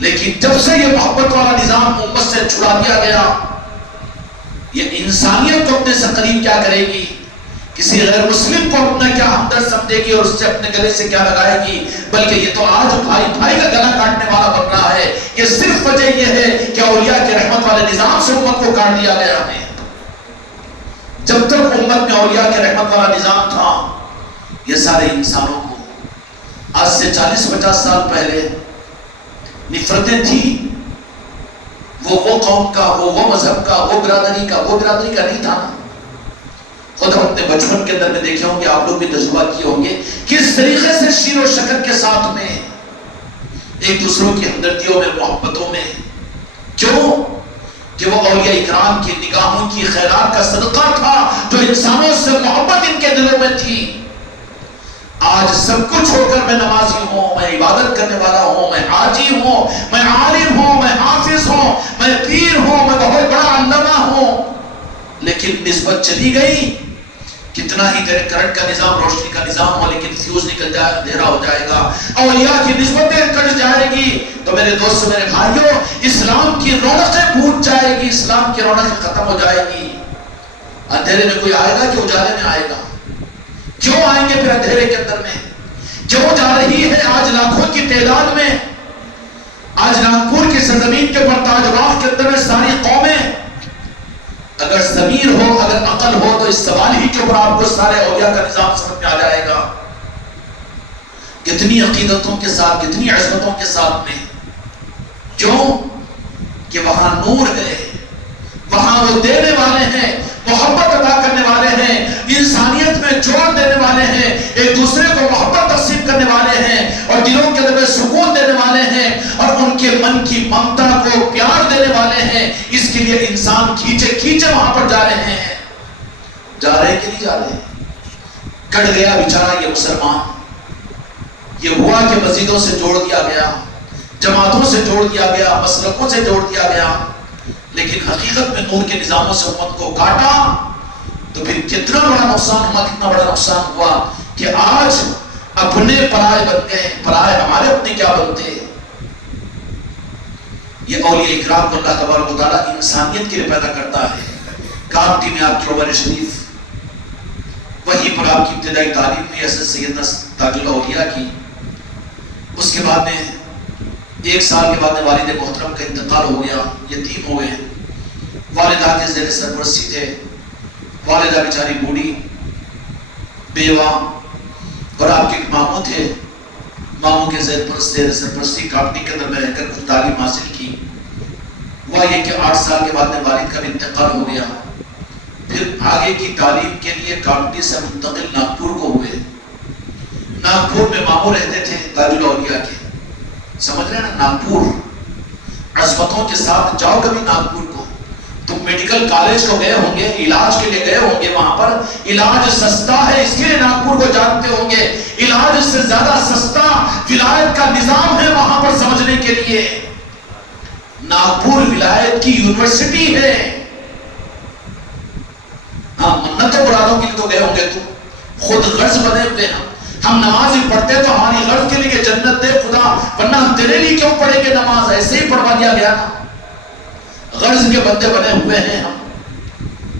لیکن جب سے یہ محبت والا نظام امت سے چھڑا دیا گیا، یہ انسانیت کو اپنے سے قریب کیا کرے گی؟ کسی غیر مسلم کو اپنا کیا ہمدرد سمجھے گی اور اس سے اپنے گلے سے کیا لگائے گی؟ بلکہ یہ تو آج بھائی بھائی کا گلا کاٹنے والا بن رہا ہے کہ صرف وجہ یہ ہے کہ اولیاء کے رحمت والے نظام سے امت کو کاٹ دیا گیا ہے۔ جب تک امت میں اولیاء کے رحمت والا نظام تھا، یہ سارے انسانوں کو آج سے 40-50 سال پہلے نفرتیں تھیں، وہ قوم کا، وہ مذہب کا، وہ برادری کا نہیں تھا نا۔ خود ہم اپنے بچپن کے اندر میں دیکھے ہوں گے، آپ لوگ بھی تجربہ کیے ہوں گے، کس طریقے سے شیر و شکر کے ساتھ میں ایک دوسروں کی ہمدردیوں میں، محبتوں میں، کیوں کہ وہ اولیاء اکرام کی نگاہوں کی خیرات کا صدقہ تھا جو انسانوں سے محبت ان کے دلوں میں تھی۔ آج سب کچھ چھوڑ کر میں نمازی ہوں، میں عبادت کرنے والا ہوں، میں حاجی ہوں، میں عالم ہوں، میں حافظ ہوں، میں پیر ہوں، میں بہت بڑا علامہ ہوں، لیکن نسبت چلی گئی۔ کتنا ہی کرنٹ کا نظام، روشنی کا نظام ہو، لیکن فیوز نکل جائے، اندھیرا ہو جائے گا، اولیاء کی نسبتیں کٹ جائے گی، تو میرے دوست، میرے بھائیوں، اسلام کی رونقیں پھوٹ جائے گی، اسلام کی رونقیں ختم ہو جائے گی۔ اندھیرے میں کوئی آئے گا کہ اجالے میں آئے گا؟ کیوں آئیں گے پھر اندھیرے کے اندر میں؟ کیوں جا رہی ہے آج لاکھوں کی تعداد میں؟ آج ناگپور کی سرزمین کے اوپر تاج باغ کے اندر میں ساری قومیں اگر ضمیر ہو، اگر عقل ہو تو اس سوال ہی کے اوپر آپ کو سارے اولیاء کا نظام سمجھ میں آ جائے گا. کتنی عقیدتوں کے ساتھ، کتنی عظمتوں کے ساتھ میں، کیوں کہ وہاں نور ہے، وہاں وہ دینے والے ہیں، محبت عطا کرنے والے ہیں، انسانیت میں جوڑ دینے والے ہیں، ایک دوسرے کو محبت تقسیم کرنے والے ہیں، اور دلوں کے اندر سکون دینے والے ہیں، اور ان کے من کی ممتا کو پیار دینے والے ہیں. اس کے لیے انسان کھینچے کھینچے وہاں پر جا رہے ہیں. جا رہے کہ نہیں جا رہے؟ کٹ گیا بیچارہ یہ مسلمان. یہ ہوا کہ مسجدوں سے جوڑ دیا گیا، جماعتوں سے جوڑ دیا گیا، مسلکوں سے جوڑ دیا گیا، لیکن حقیقت میں نور کے نظاموں سے امت کو کاٹا. تو پھر کتنا بڑا نقصان ہوا، کتنا بڑا نقصان ہوا کہ آج اپنے پرائے بن گئے. پرائے ہمارے اپنے کیا بنتے؟ یہ اولیاء اکرام کو اللہ تبارک و تعالیٰ انسانیت کے لیے پیدا کرتا ہے. کامٹی میں آپ کی عمر شریف، وہیں پر آپ کی ابتدائی تعلیم میں حضرت سیدنا تاج الاولیاء کی. اس کے بعد میں 1 سال کے بعد میں والد محترم کا انتقال ہو گیا، یتیم ہو گئے. والدہ کے زیر سرپرستی تھے، والدہ بیچاری بوڑھی بیوہ، اور آپ کے ماموں تھے، ماموں کے زیر سرپرستی کامٹی کے اندر میں رہ کر کچھ تعلیم حاصل کی. ہوا یہ کہ 8 سال کے بعد میں والد کا بھی انتقال ہو گیا. پھر آگے کی تعلیم کے لیے کامٹی سے منتقل ناگپور کو ہوئے. ناگپور میں ماموں رہتے تھے تاج الاولیاء کے. سمجھ رہے ہیں نا؟ ناگپور عظمتوں کے ساتھ جاؤ کبھی ناگپور کو. تم میڈیکل کالج کو گئے ہوں گے، علاج کے لیے گئے ہوں گے، وہاں پر علاج سستا ہے، اس کے لیے ناگپور کو جانتے ہوں گے. علاج سے زیادہ سستا ولایت کا نظام ہے وہاں پر سمجھنے کے لیے. ناگپور ولایت کی یونیورسٹی ہے. ہاں منتوں مرادوں کے لیے تو گئے ہوں گے، تم خود غرض بنے ہوئے. ہم نماز ہی پڑھتے تو ہماری غرض کے لیے جنت دے خدا، ورنہ ہم تیرے لیے کیوں پڑھیں گے نماز؟ ایسے ہی پڑھوا دیا گیا نا. غرض کے بندے بنے ہوئے ہیں ہم.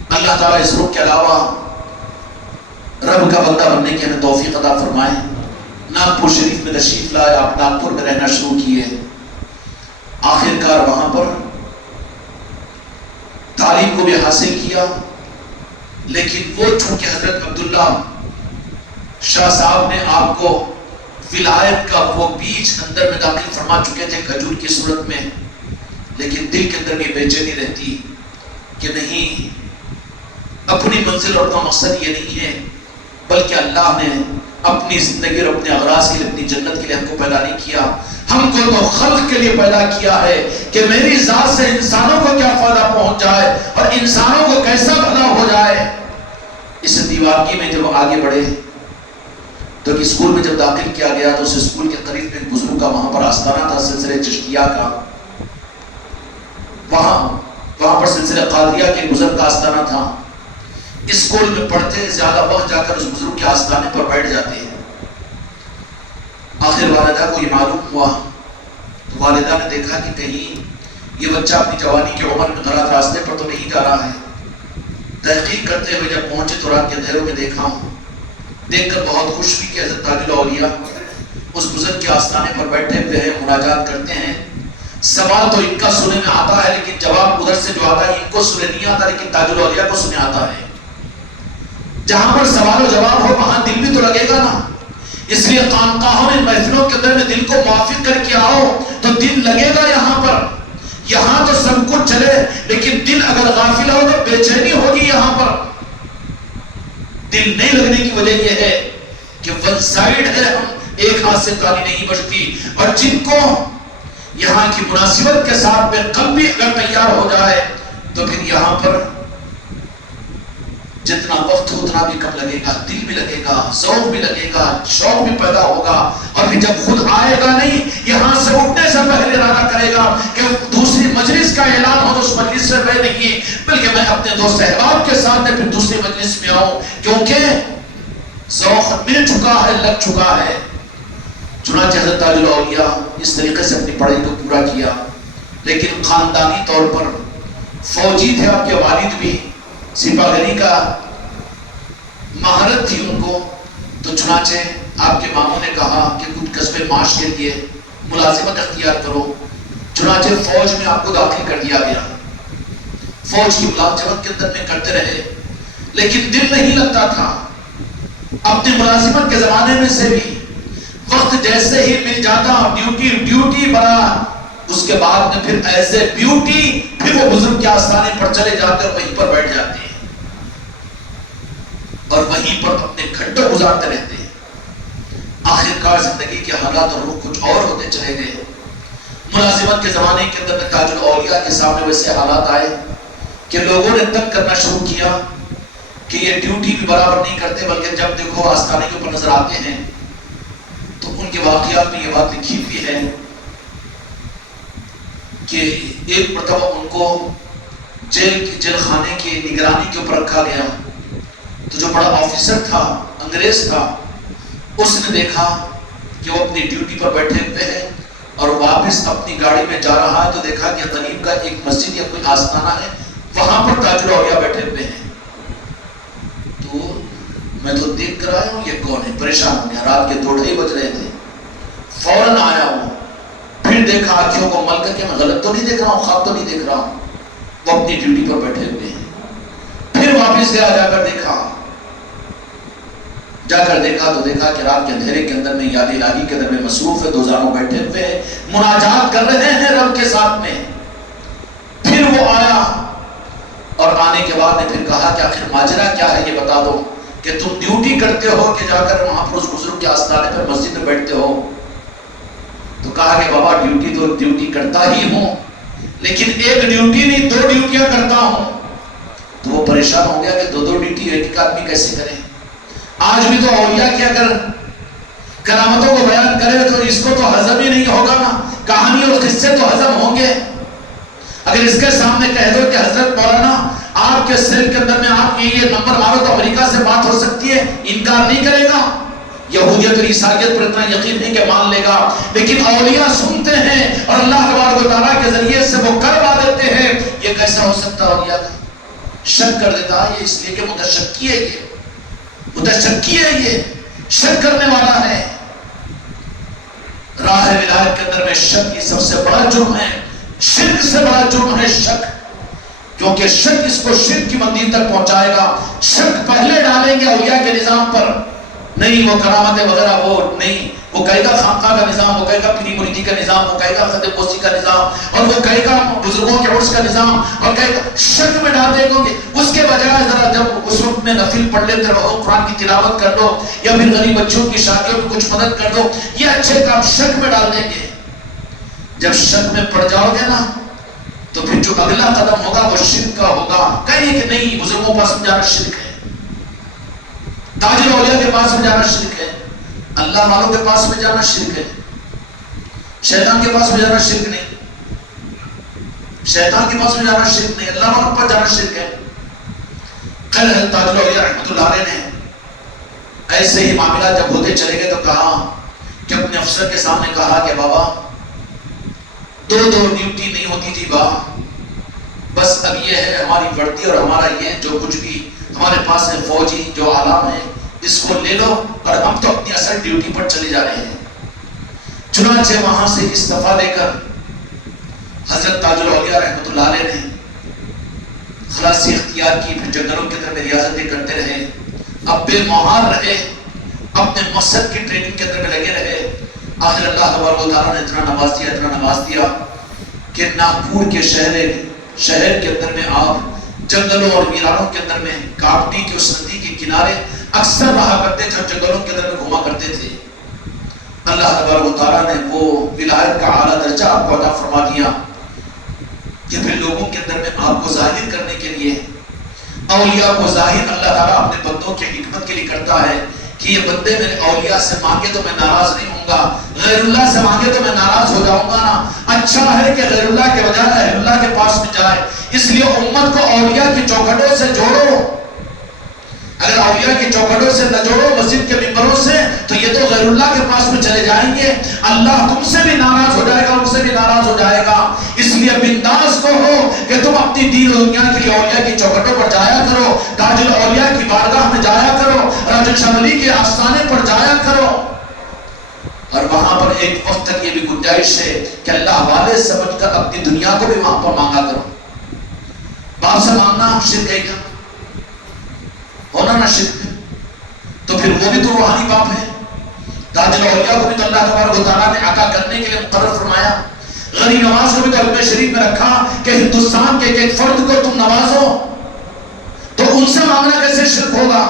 اللہ تعالیٰ اس روح کے علاوہ رب کا بندہ بننے کی ہمیں توفیق عطا فرمائے. ناگپور شریف میں تشریف لائے، آپ ناگپور میں رہنا شروع کیے. آخر کار وہاں پر تعلیم کو بھی حاصل کیا. لیکن وہ چونکہ حضرت عبداللہ شاہ صاحب نے آپ کو ولایت کا وہ بیج اندر میں داخل فرما چکے تھے کھجور کی صورت میں، لیکن دل کے اندر بھی بے چینی رہتی کہ نہیں، اپنی منزل اور اپنا مقصد یہ نہیں ہے، بلکہ اللہ نے اپنی زندگی اور اپنے اغراض کے لیے، اپنی جنت کے لیے ہم کو پیدا نہیں کیا. ہم کو تو خلق کے لیے پیدا کیا ہے کہ میری ذات سے انسانوں کو کیا فائدہ پہنچ جائے اور انسانوں کو کیسا بھلا ہو جائے. اس دیوانگی میں جب آگے بڑھے تو اسکول میں جب داخل کیا گیا تو اس اسکول کے قریب میں ایک بزرگ کا وہاں پر آستانہ تھا سلسلہ چشتیہ کا. وہاں پر سلسلہ قادریہ کے بزرگ کا آستانہ تھا. اسکول میں پڑھتے زیادہ وقت جا کر اس بزرگ کے آستانے پر بیٹھ جاتے ہیں. آخر والدہ کو یہ معلوم ہوا تو والدہ نے دیکھا کہ کہیں یہ بچہ اپنی جوانی کی عمر میں غلط راستے پر تو نہیں جا رہا ہے. تحقیق کرتے ہوئے جب پہنچے تو رات کے اندھیروں میں دیکھ کر بہت خوش ہوئی کہ حضرت تاج الاولیاء اس بزرگ کے آستانے پر بیٹھے ہوئے ہیں، مناجات کرتے ہیں. سوال تو ان کا سنے میں آتا ہے لیکن جواب ادھر سے جو آتا ہے ان کو سنے نہیں آتا، لیکن تاج الاولیاء کو سنے آتا ہے. جہاں پر سوال و جواب ہو وہاں دل بھی تو لگے گا نا. اس لیے خانقاہوں میں، محفلوں کے اندر میں دل کو موافق کر کے آؤ تو دل لگے گا. یہاں پر یہاں تو سب کچھ چلے لیکن دل اگر غافل ہو تو بے چینی ہوگی. یہاں پر دل نہیں لگنے کی وجہ یہ ہے کہ ون سائیڈ ہے، ہم ایک ہاتھ سے تالی نہیں بجتی. اور جن کو یہاں کی مناسبت کے ساتھ میں قلب بھی اگر تیار ہو جائے تو پھر یہاں پر جتنا وقت ہو اتنا بھی کم لگے گا، دل بھی لگے گا، ذوق بھی لگے گا، شوق بھی پیدا ہوگا. اور پھر جب خود آئے گا نہیں، یہاں سے اٹھنے سے پہلے ارادہ کرے گا کہ دوسری مجلس کا اعلان ہو تو اس مجلس سے میں نہیں بلکہ میں اپنے دوست احباب کے ساتھ میں پھر دوسری مجلس میں آؤں، کیونکہ ذوق مل چکا ہے، لگ چکا ہے. چنانچہ حضرت تاج الاولیاء اس طریقے سے اپنی پڑھائی کو پورا کیا. لیکن خاندانی طور پر فوجی تھے آپ کے والد بھی، سپاہی کا مہارت تھی ان کو. تو چنانچہ آپ کے ماموں نے کہا کہ کچھ قصبے معاش کے لیے ملازمت اختیار کرو. چنانچہ فوج میں آپ کو داخل کر دیا گیا. فوج کی ملازمت کے اندر میں کرتے رہے، لیکن دل نہیں لگتا تھا۔ اپنی ملازمت کے زمانے میں سے بھی وقت جیسے ہی مل جاتا ڈیوٹی بڑا، اس کے بعد میں پھر ایسے ڈیوٹی پھر وہ بزرگ کے آستانے پر چلے جاتے اور وہیں پر بیٹھ جاتے ہیں اور وہیں پر اپنے گھنٹوں گزارتے رہتے ہیں۔ آخرکار زندگی کے حالات اور رخ کچھ اور ہوتے چلے گئے۔ ملازمت کے زمانے کے اندر تاج الاولیاء کے سامنے ویسے حالات آئے کہ لوگوں نے تنگ کرنا شروع کیا کہ یہ ڈیوٹی بھی برابر نہیں کرتے، بلکہ جب دیکھو آستانے کے اوپر نظر آتے ہیں تو ان کے واقعات میں یہ بات لکھی ہوئی ہے کہ ایک مرتبہ ان کو جیل خانے کی نگرانی کے اوپر رکھا گیا، تو جو بڑا آفیسر تھا، انگریز تھا، اس نے دیکھا کہ وہ اپنی ڈیوٹی پر بیٹھے ہوئے ہیں اور واپس اپنی گاڑی میں جا رہا ہے، تو دیکھا کہ قریب کا ایک مسجد یا کوئی آستانہ ہے، وہاں پر تاج الاولیاء بیٹھے ہوئے ہیں۔ تو میں تو دیکھ کر آیا ہوں یہ کون ہے، پریشان ہو گیا، رات کے 2-2:30 بج رہے تھے، فوراً آیا ہوں، پھر دیکھا آنکھوں کو مل کر کہ میں غلط تو نہیں دیکھ رہا ہوں، خواب تو نہیں دیکھ رہا ہوں، وہ اپنی ڈیوٹی پر بیٹھے ہوئے ہیں۔ پھر واپس گیا، جا کر دیکھا تو دیکھا کہ رات کے اندھیرے کے اندر میں یاد الہی کے اندر میں مصروف ہے، دو زانوں بیٹھے ہوئے ہیں، مناجات کر رہے ہیں رب کے ساتھ میں۔ پھر وہ آیا اور آنے کے بعد نے پھر کہا کہ آخر ماجرا کیا ہے یہ بتا دو، کہ تم ڈیوٹی کرتے ہو کہ جا کر وہاں پر اس بزرگ کے آستانے پر مسجد میں بیٹھتے ہو؟ تو کہا کہ بابا ڈیوٹی تو ڈیوٹی کرتا ہی ہوں، لیکن ایک ڈیوٹی نہیں 2 ڈیوٹیاں کرتا ہوں۔ تو وہ پریشان ہو گیا کہ 2 ڈیوٹی ایک آدمی کیسے کرے؟ آج بھی تو اولیاء کی اگر کرامتوں کو بیان کرے تو اس کو تو ہضم ہی نہیں ہوگا نا، کہانی اور قصے تو ہضم ہوں گے۔ اگر اس کے سامنے کہہ دو کہ حضرت مولانا آپ کے سیل کے اندر میں آپ یہ نمبر مارو تو امریکہ سے بات ہو سکتی ہے، انکار نہیں کرے گا۔ یہودیت اور عیسائیت پر اتنا یقین نہیں کہ مان لے گا، لیکن اولیاء سنتے ہیں اور اللہ تبارک و تعالیٰ کے ذریعے سے وہ کروا دیتے ہیں۔ یہ کیسا ہو سکتا ہے؟ اولیاء کا شک کر دیتا ہے، یہ اس لیے کہ متشکی ہے، یہ متشکی ہے، یہ شک کرنے والا ہے۔ راہ ولایت کے اندر میں شک کی سب سے بڑا جرم ہے، شرک سے بڑا جرم ہے شک، کیونکہ شک اس کو شرک کی مندیل تک پہنچائے گا۔ شک پہلے ڈالیں گے اولیاء کے نظام پر، نہیں وہ کرامتیں وغیرہ وہ نہیں، وہ کہے گا خانقاہ کا نظام، وہ کہے گا پیری مریدی کا نظام، وہ کہے گا ختم پوسی کا نظام، اور وہ کہے گا بزرگوں کے عرس کا نظام، اور کہے گا شک میں ڈال دیں گے۔ اس کے بجائے ذرا جب اس وقت میں نفل پڑھ لیتے رہو، قرآن کی تلاوت کر دو، یا پھر غریب بچوں کی شادیوں میں کچھ مدد کر دو، یہ اچھے کام شک میں ڈال دیں گے۔ جب شک میں پڑ جاؤ گے نا تو پھر جو اگلا قدم ہوگا وہ شرک کا ہوگا۔ کہیں کہ نہیں بزرگوں کے پاس میں جانا شرک ہے، تاج الاولیاء کے پاس میں جانا شرک ہے، اللہ والوں کے پاس میں جانا شرک ہے، شیطان کے پاس میں جانا شرک نہیں، شیطان کے پاس میں جانا شرک نہیں، اللہ والوں پر جانا شرک ہے۔ خیر حضرت تاج الاولیاء رحمۃ اللہ علیہ نے ایسے ہی معاملات جب ہوتے چلے گئے تو کہا کہ اپنے افسر کے سامنے کہا کہ بابا 2 ڈیوٹی نہیں ہوتی جی با، بس اب یہ ہے ہماری وردی اور ہمارا یہ جو کچھ بھی ہمارے پاس ہے فوجی جو عالم ہے اس کو لے لو اور ہم تو اپنی اصل ڈیوٹی پر چلے جا رہے ہیں۔ چنانچہ وہاں سے استعفیٰ دے کر حضرت تاج الاولیاء رحمۃ اللہ علیہ نے خلاصی اختیار کی، پھر جنگلوں کے اندر میں ریاضتیں کرتے رہے، اب بے مہار رہے، اپنے مقصد کی ٹریننگ کے اندر میں لگے رہے۔ آخر اللہ تبارک و تعالیٰ نے اتنا نواز دیا کہ ناگپور کے شہر کے اندر میں آپ جنگلوں اور ویرانوں کے اندر میں کاپٹی کی اس ندی کے کنارے اکثر رہا کرتے تھے اور جنگلوں کے اندر میں گھوما کرتے تھے۔ اللہ تبارک و تعالیٰ نے وہ ولایت کا اعلیٰ درجہ آپ کو عطا فرما دیا کہ پھر لوگوں کے اندر میں آپ کو ظاہر کرنے کے لیے، اولیاء کو ظاہر اللہ تعالیٰ اپنے بندوں کی حکمت کے لیے کرتا ہے کہ یہ بندے میرے اولیاء سے مانگے تو میں ناراض نہیں ہوں گا، غیر اللہ سے مانگے تو میں ناراض ہو جاؤں گا نا۔ اچھا ہے کہ غیر اللہ کے بجائے اہل اللہ کے پاس میں جائے، اس لیے امت کو اولیاء کی چوکھٹوں سے جوڑو۔ اگر اولیاء کی چوکھٹوں سے نہ جوڑو، مسجد کے ممبروں سے، تو یہ تو غیر اللہ کے پاس میں چلے جائیں گے، اللہ تم سے بھی ناراض ہو جائے گا، ان سے بھی ناراض ہو جائے گا۔ اس لیے بنداز کو ہو کہ تم اپنی دین و دنیا کے لیے اولیاء کی چوکھٹوں پر جایا کرو، تاج الاولیاء کی بارگاہ میں جایا کرو، راجن شملی کے آستانے پر جایا کرو، اور وہاں پر ایک وقت تک یہ بھی گنجائش ہے کہ اللہ والے سمجھ کر اپنی دنیا کو بھی وہاں پر مانگا کرو۔ باپ سے مانگنا شرک ہے کیا؟ ہونا نہ شرک ہے، تو پھر وہ بھی تو روحانی باپ ہے۔ تاج الاولیاء کو بھی تو اللہ تبارک و تعالیٰ نے عطا کرنے کے لیے مقرر فرمایا، غریب نواز کو بھی تو علم شریف میں رکھا کہ ہندوستان کے ایک فرد کو تم نوازو، تو ان سے مانگنا کیسے شرک ہوگا؟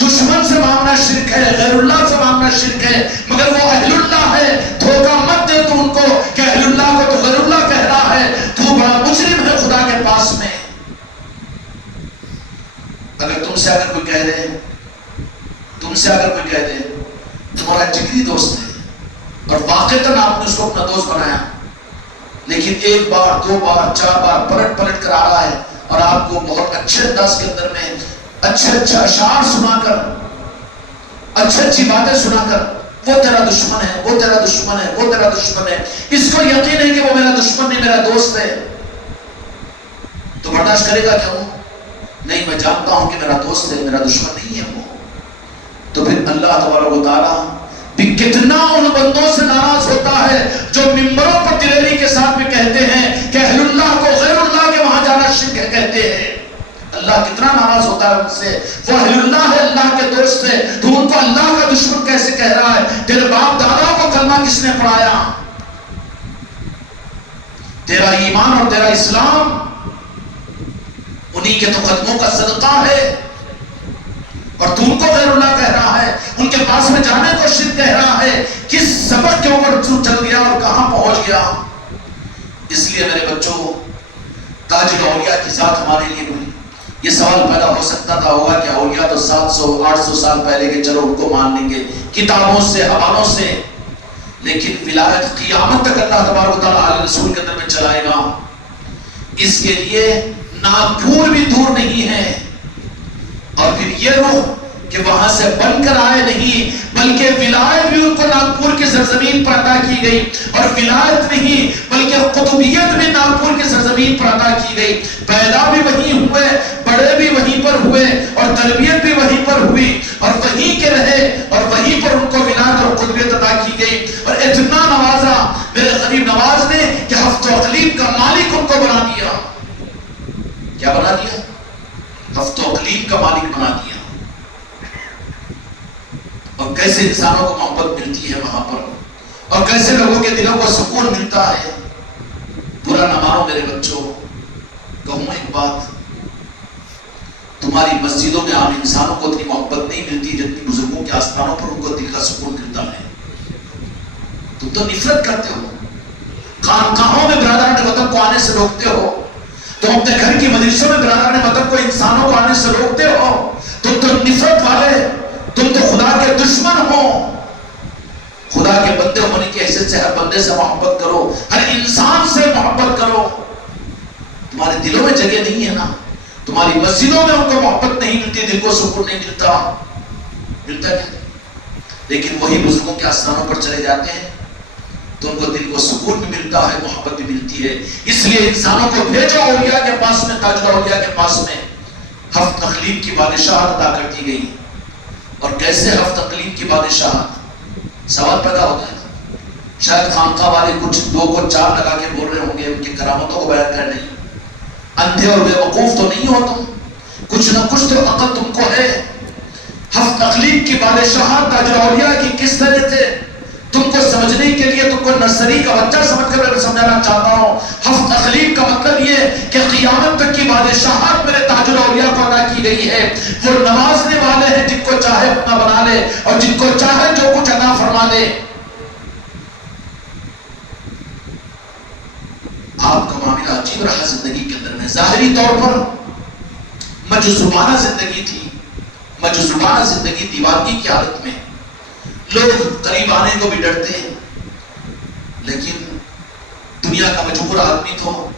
دشمن سے مانگنا شرک ہے، غیر اللہ سے مانگنا شرک ہے، مگر وہ اہل اللہ ہے۔ دھوکہ مت دے تو ان کو کہ اہل اللہ کو تو غیر اللہ کہہ رہا ہے، تو بڑا مجرم ہے خدا کے پاس میں۔ اگر تم سے اگر کوئی کہہ دے، تمہارا جگری دوست ہے اور واقعتاً آپ نے اس کو اپنا دوست بنایا، لیکن ایک بار، دو بار، چار بار پلٹ کر آ رہا ہے اور آپ کو بہت اچھے انداز کے اندر میں اچھے اشعار سنا کر، اچھی باتیں سنا کر، وہ تیرا دشمن ہے، وہ تیرا دشمن ہے، وہ تیرا دشمن ہے، اس کو یقین ہے کہ وہ میرا دشمن نہیں، میرا دوست ہے، تو برداشت کرے گا کیا وہ؟ نہیں، میں جانتا ہوں کہ میرا دوست ہے، میرا دشمن نہیں ہے وہ۔ تو پھر اللہ تبارک و تعالیٰ بھی کتنا ان بندوں سے ناراض ہوتا ہے جو ممبروں پر دلیری کے ساتھ بھی کہتے ہیں کہ اہل اللہ کو غیر اللہ کے وہاں جانا شرک ہے کہتے ہیں۔ اللہ کتنا ناراض ہوتا ہے ان سے، وہ اہل اللہ ہے، اللہ کے دوست ہے، تو ان کو اللہ کا دشمن کیسے کہہ رہا ہے؟ تیرے باپ دادا کو کلمہ کس نے پڑھایا؟ تیرا ایمان اور تیرا اسلام انہی کے تو قدموں کا صدقہ ہے، اور تو ان کو غیر اللہ کہہ رہا ہے، ان کے پاس میں جانے کو شرک کہہ رہا ہے۔ کس سبق کے اوپر تو چل گیا اور کہاں پہنچ گیا؟ اس لیے میرے بچوں، تاج الاولیاء کی ذات ہمارے لیے کوئی، یہ سوال پیدا ہو سکتا تھا ہوگا کہ اولیاء تو 700-800 سال پہلے کے، چلو ان کو مان لیں گے کتابوں سے، حوالوں سے، لیکن ولایت قیامت تک اللہ تبارک و تعالیٰ علیہ رسول کے اندر میں چلائے گا۔ اس کے لیے ناگپور بھی دور نہیں ہے، اور پھر یہ رخ کہ وہاں سے بن کر آئے نہیں، بلکہ ولایت بھی ان کو ناگپور کی سرزمین پر عطا کی گئی، اور ولایت نہیں بلکہ قطبیت بھی ناگپور کی سرزمین پر عطا کی گئی۔ پیدا بھی وہیں ہوئے، بڑے بھی وہیں پر ہوئے، اور تربیت بھی وہیں پر ہوئی، اور وہیں کے رہے، اور وہیں پر ان کو ولایت اور قطبیت عطا کی گئی، اور اتنا نوازا میرے غریب نواز نے کہ ہفت و اقلیم کا مالک ان کو بنا دیا۔ کیا بنا دیا؟ ہفت و اقلیم کا مالک بنا دیا۔ اور کیسے انسانوں کو محبت ملتی ہے وہاں پر، اور کیسے لوگوں کے دلوں کو سکون ملتا ہے۔ برا نہ مانو میرے بچوں، کہوں ایک بات، تمہاری مسجدوں میں عام انسانوں کو اتنی محبت نہیں ملتی جتنی بزرگوں کے آستانوں پر ان کو دل کا سکون ملتا ہے۔ تم تو نفرت کرتے ہو، خانقاہوں میں برادران وطن کو آنے سے روکتے ہو، تم اپنے گھر کی مجلسوں میں برادران وطن کو، انسانوں کو آنے سے روکتے ہو، تم تو نفرت والے، تم تو خدا کے دشمن ہو۔ خدا کے بندے ہونے کی حیثیت سے ہر بندے سے محبت کرو، ہر انسان سے محبت کرو۔ تمہارے دلوں میں جگہ نہیں ہے نا، تمہاری مسجدوں میں ان کو محبت نہیں ملتی، دل کو سکون نہیں ملتا کیا؟ لیکن وہی بزرگوں کے آستانوں پر چلے جاتے ہیں تو ان کو دل کو سکون بھی ملتا ہے، محبت بھی ملتی ہے۔ اس لیے انسانوں کو بھیجو اولیاء کے پاس میں، تاج الاولیاء کے پاس میں۔ ہفت اقلیم کی بادشاہت عطا کر دی گئی، اور کیسے ہفت اقلیم کی بادشاہت؟ سوال پیدا ہوتا ہے، شاید خانقاہ والے کچھ دو کو چار لگا کے بول رہے ہوں گے، ان کی کرامتوں کو بیان کر نہیں، اندھے اور بے وقوف تو نہیں ہو تم، کچھ نہ کچھ تو عقل تم کو ہے۔ ہفت اقلیم کی بادشاہت تاج الاولیاء کی کس طرح تھے، تم کو سمجھنے کے لیے تم کو نرسری کا بچہ سمجھ کر میں سمجھانا چاہتا ہوں۔ ہفت اقلیم کا مطلب یہ کہ قیامت تک کی بادشاہت میرے تاج الاولیاء کو عطا کی گئی ہے۔ وہ نوازنے والے ہیں، جن کو چاہے اپنا بنا لے، اور جن کو چاہے جو کچھ عطا فرما دے۔ آپ کا معاملہ عجیب رہا زندگی کے اندر میں، ظاہری طور پر مجذوبانہ زندگی تھی، مجذوبانہ زندگی، دیوانگی کی حالت میں، لوگ قریب آنے کو بھی ڈرتے ہیں، لیکن دنیا کا مجبور آدمی تو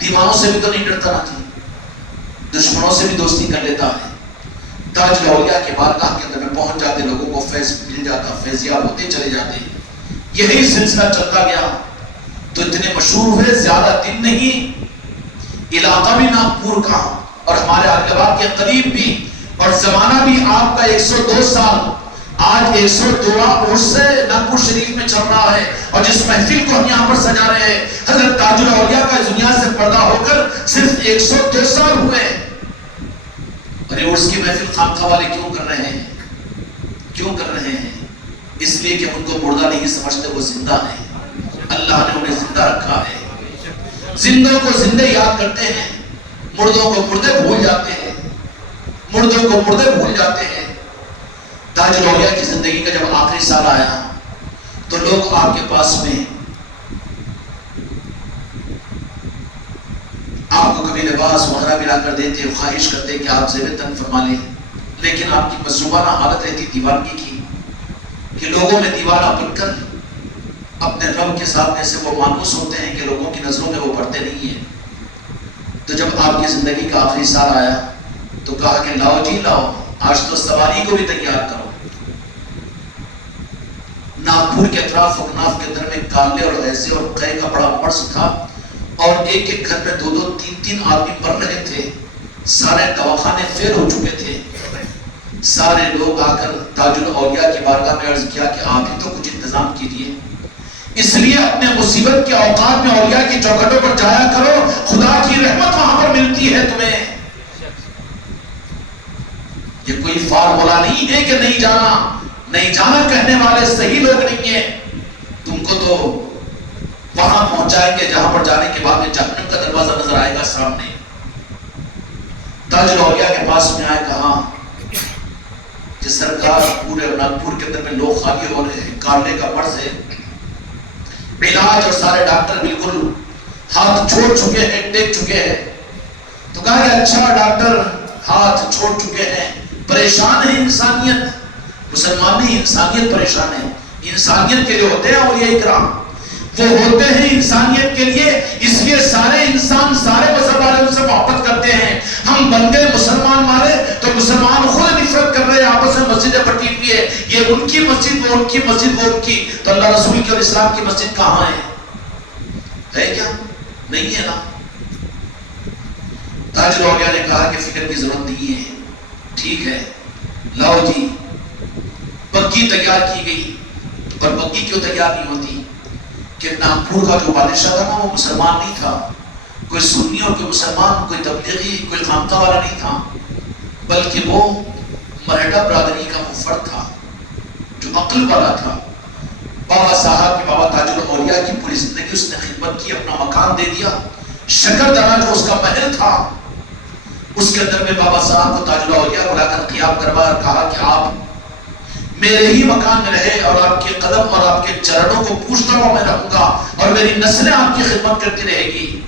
دیوانوں سے بھی تو نہیں ڈرتا نہ تھی، دشمنوں سے بھی دوستی کر لیتا ہے۔ تاج الاولیاء کے بارگاہ کے اندر میں پہنچ جاتے، لوگوں کو فیض مل جاتا، فیضیاب ہوتے چلے جاتے۔ یہی سلسلہ چلتا گیا تو اتنے مشہور ہوئے، زیادہ دن نہیں، علاقہ بھی ناگپور کا اور ہمارے علیٰ کے قریب بھی، اور زمانہ بھی آپ کا 102 سال، آج 102 عرس سے ناگپور شریف میں چل رہا ہے، اور جس محفل کو ہم یہاں پر سجا رہے ہیں، حضرت تاج الاولیاء کا اس دنیا سے پردہ ہو کر صرف 102 سال ہوئے، اور یہ عرس کی محفل خانقاہ والے کیوں کر رہے ہیں؟ کیوں کر رہے ہیں؟ اس لیے کہ ان کو مردہ نہیں سمجھتے، وہ زندہ ہیں، اللہ نے انہیں زندہ رکھا ہے۔ زندوں کو زندے یاد کرتے ہیں، مردوں کو مردے بھول جاتے ہیں، مردوں کو مردے بھول جاتے ہیں۔ تاج الاولیاء کی زندگی کا جب آخری سال آیا تو لوگ آپ کے پاس میں آپ کو کبھی لباس وغیرہ بھی لا کر دیتے، خواہش کرتے کہ آپ زیب تن فرما لیں، لیکن آپ کی مظلومانہ حالت رہتی دیوانگی کی کہ لوگوں میں دیوانہ بن کر اپنے رب کے سامنے سے وہ مانوس ہوتے ہیں کہ لوگوں کی نظروں میں وہ پڑھتے نہیں ہیں۔ تو جب آپ کی زندگی کا آخری سال آیا تو کہا کہ لاؤ جی لاؤ، آج تو سواری کو بھی تیار کرو۔ ناگپور کے اطراف اکناف کے اندر میں کالے اور ایسے اور قے کا بڑا مرض تھا، اور ایک ایک گھر میں 2 2 3 3 آدمی مر رہے تھے، سارے دواخانے فیل ہو چکے تھے۔ سارے لوگ آ کر تاج الاولیاء کی بارگاہ میں عرض کیا کہ آپ ہی تو کچھ انتظام کیجیے، اس لیے اپنے مصیبت کے اوقات میں اولیاء کی چوکھٹوں پر جایا کرو، خدا کی رحمت وہاں پر ملتی ہے تمہیں۔ یہ کوئی فارمولا نہیں ہے کہ نہیں جانا، نہیں جانا کہنے والے صحیح لوگ نہیں ہیں، تم کو تو وہاں پہنچائیں گے جہاں پر جانے کے بعد میں جہنم کا دروازہ نظر آئے گا سامنے۔ تاج الاولیاء کے پاس میں آئے، کہا کہ سرکار پورے ناگپور کے اندر میں لوگ خالی ہو رہے ہیں، کالے کا مرض ہے، علاج اور سارے ڈاکٹر بالکل ہاتھ چھوڑ چکے ہیں، ٹیک چکے ہیں۔ تو کہا کہ اچھا ڈاکٹر ہاتھ چھوڑ چکے ہیں، پریشان ہے انسانیت، مسلمان نہیں انسانیت پریشان ہے۔ انسانیت کے لیے ہوتے ہیں اولیاء کرام، وہ ہوتے ہیں انسانیت کے لیے، اس لیے سارے انسان سارے مذہب والے ان سے محبت کرتے ہیں۔ ہم بن گئے مسلمان والے تو مسلمان خود نفرت کر رہے ہیں، آپس میں مسجدیں بٹی ہوئی ہے، یہ ان کی مسجد وہ ان کی مسجد وہ ان کی، تو اللہ رسول کی اور اسلام کی مسجد کہاں ہے کیا؟ نہیں ہے نا۔ تاج الاولیاء نے کہا کہ فکر کی ضرورت نہیں ہے، ٹھیک ہے لاؤ جی۔ بگی تیار کی گئی، اور بگی کیوں تیار نہیں ہوتی کہ ناگپور کا جو بادشاہ تھا وہ مسلمان نہیں تھا، کوئی سنی اور کوئی مسلمان، کوئی تبلیغی، کوئی خانقاہ والا نہیں تھا، بلکہ وہ مرہٹا برادری کا وہ فرد تھا جو عقل والا تھا۔ بابا صاحب کی، بابا تاج الاولیاء کی پوری زندگی اس نے خدمت کی، اپنا مکان دے دیا، شکردرہ جو اس کا محل تھا اس کے اندر میں بابا صاحب کو تاج الاولیاء بلا کر قیام کروا اور کہا کہ آپ میرے ہی مکان میں رہے، اور آپ کے قدم اور آپ کے چرنوں کو پوچھتا ہوا میں رہوں گا، اور میری نسلیں آپ کی خدمت کرتی رہے گی۔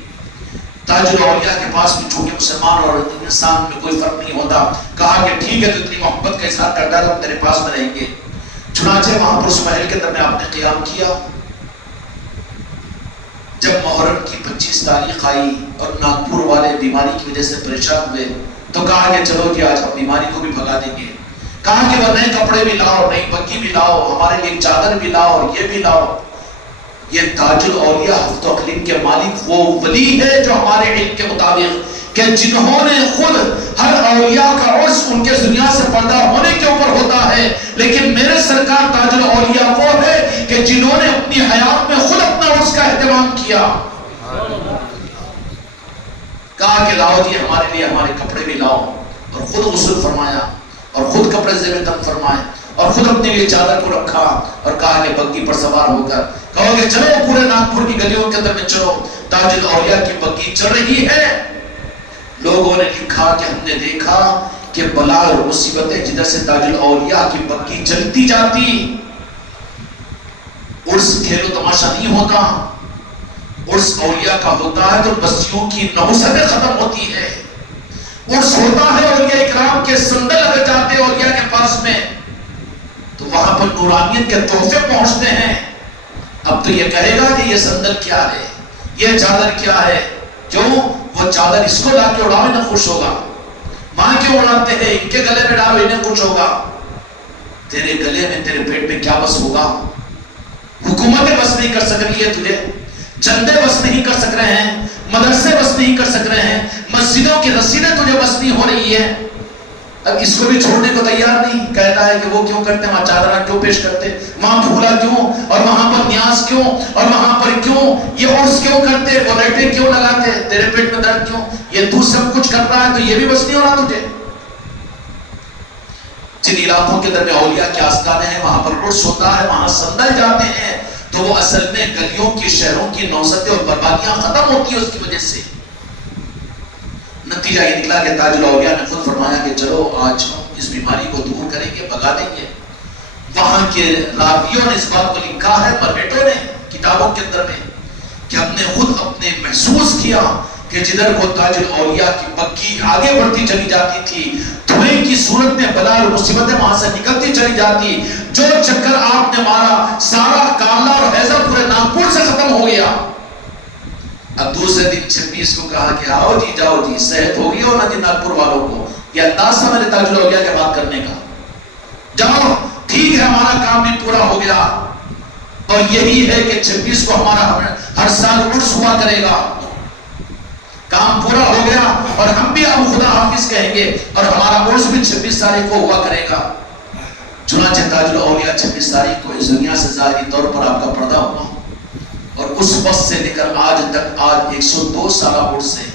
تاج الاولیاء کے پاس بھی چونکہ مسلمان اور انسان میں کوئی فرق نہیں ہوتا، کہا کہ ٹھیک ہے تو اتنی محبت کا اظہار کرتا ہے تو ہم تیرے پاس میں رہیں گے۔ چنانچہ وہاں پر اس محل کے اندر میں آپ نے قیام کیا۔ جب محرم کی 25 تاریخ آئی اور ناگپور والے بیماری کی وجہ سے پریشان ہوئے تو کہا کہ چلو کہ آج ہم بیماری کو بھی بھگا دیں گے۔ کہا کہ وہ نئے کپڑے بھی لاؤ، نئی بگی بھی لاؤ، ہمارے لیے چادر بھی لاؤ، اور یہ بھی لاؤ۔ یہ تاج الاولیاء ہفت و اقلیم کے مالک وہ ولی ہے جو ہمارے علم کے مطابق کہ جنہوں نے خود ہر اولیاء کا عرس ان کے دنیا سے پردہ ہونے کے اوپر ہوتا ہے، لیکن میرے سرکار تاج الاولیاء وہ ہے کہ جنہوں نے اپنی حیات میں خود اپنا عرس کا اہتمام کیا۔ کہا کہ لاؤ جی ہمارے لیے ہمارے کپڑے بھی لاؤ، اور خود غسل فرمایا اور خود کپڑے زیب تن فرمائے اور خود اپنے لیے چادر کو رکھا اور کہا کہ بگی پر سوار ہو کر کہو کہ چلو پورے ناگپور کی گلیوں کے اندر میں چلو، تاج الاولیاء کی بگی چل رہی ہے۔ لوگوں نے لکھا کہ ہم نے دیکھا کہ بلا اور مصیبتیں جدھر سے تاج الاولیاء کی بگی چلتی جاتی۔ عرس کھیل و تماشا نہیں ہوتا، عرس اولیاء کا ہوتا ہے تو بستیوں کی نحوستیں ختم ہوتی ہے۔ عرس ہوتا ہے اولیاء اکرام کے سندل اگر جاتے ہیں اولیاء کے پاس میں تو وہاں پر نورانیت کے تحفے پہنچتے ہیں۔ اب تو یہ کہے گا کہ یہ سندل کیا ہے، یہ چادر کیا ہے، کیوں وہ چادر اس کو لا کے اڑاؤ انہیں خوش ہوگا، ماں کیوں اڑاتے ہیں ان کے گلے میں ڈالو انہیں خوش ہوگا۔ تیرے گلے میں تیرے پیٹ میں کیا بس ہوگا؟ حکومتیں بس نہیں کر سک رہی ہے تجھے، چندے بس نہیں کر سک رہے ہیں، مدرسے بس نہیں کر سک رہے ہیں، مسجدوں کی رسیدیں تجھے بس نہیں ہو رہی ہے۔ اب اس کو بھی چھوڑنے کو تیار نہیں، کہتا ہے کہ وہ کیوں کرتے ہیں، وہاں چادرہ کیوں پیش کرتے، وہاں پھولا کیوں، اور وہاں پر نیاز کیوں، اور وہاں پر کیوں یہ عرس کیوں کرتے، وہ ریٹیں کیوں لگاتے، تیرے پیٹ میں درد کیوں، یہ تو سب کچھ کر رہا ہے تو یہ بھی بس نہیں ہو رہا تجھے۔ جن علاقوں کے اندر میں اولیاء کے آستانے ہیں وہاں پر عرس ہوتا ہے، وہاں سندل جاتے ہیں، تو وہ اصل میں گلیوں کی شہروں کی نوستیں اور بربادیاں ختم ہوتی ہیں اس کی وجہ سے۔ نتیجہ یہ نکلا کہ تاج الاولیاء نے خود فرمایا کہ چلو آج ہم اس بیماری کو دور کریں گے، بگا دیں گے۔ وہاں کے راویوں نے اس بات کو لکھا ہے، مرمیٹوں نے کتابوں کے اندر میں، کہ ہم نے خود اپنے محسوس کیا کہ جدھر کو تاج الاولیاء کی بکی آگے بڑھتی چلی جاتی تھی، دھوئیں کی صورت میں بلا اور مصیبتیں وہاں سے نکلتی چلی جاتی، جو چکر آپ نے مارا سارا کالا اور حیضہ پورے ناگپور سے ختم ہو گیا۔ اب دوسرے دن 26 کو کہا کہ آؤ جی جاؤ جی، صحت ہو گئی ہو نا جی ناگپور والوں کو، یہ انداز تھا میرے تاج الاولیاء کے بات کرنے کا، جاؤ ٹھیک ہے ہمارا کام بھی پورا ہو گیا، اور یہی ہے کہ 26 کو ہمارا ہر سال عرس ہوا کرے گا، کام پورا ہو گیا، اور ہم بھی اب خدا حافظ کہیں گے، اور ہمارا عرس بھی 26 تاریخ کو ہوا کرے گا۔ چنانچہ تاج الاولیاء 26 تاریخ کو اس دنیا سے ظاہری طور پر آپ کا پردہ ہوا، اور اس وقت سے لے کر آج تک، آج 102 سالہ عرس ہے۔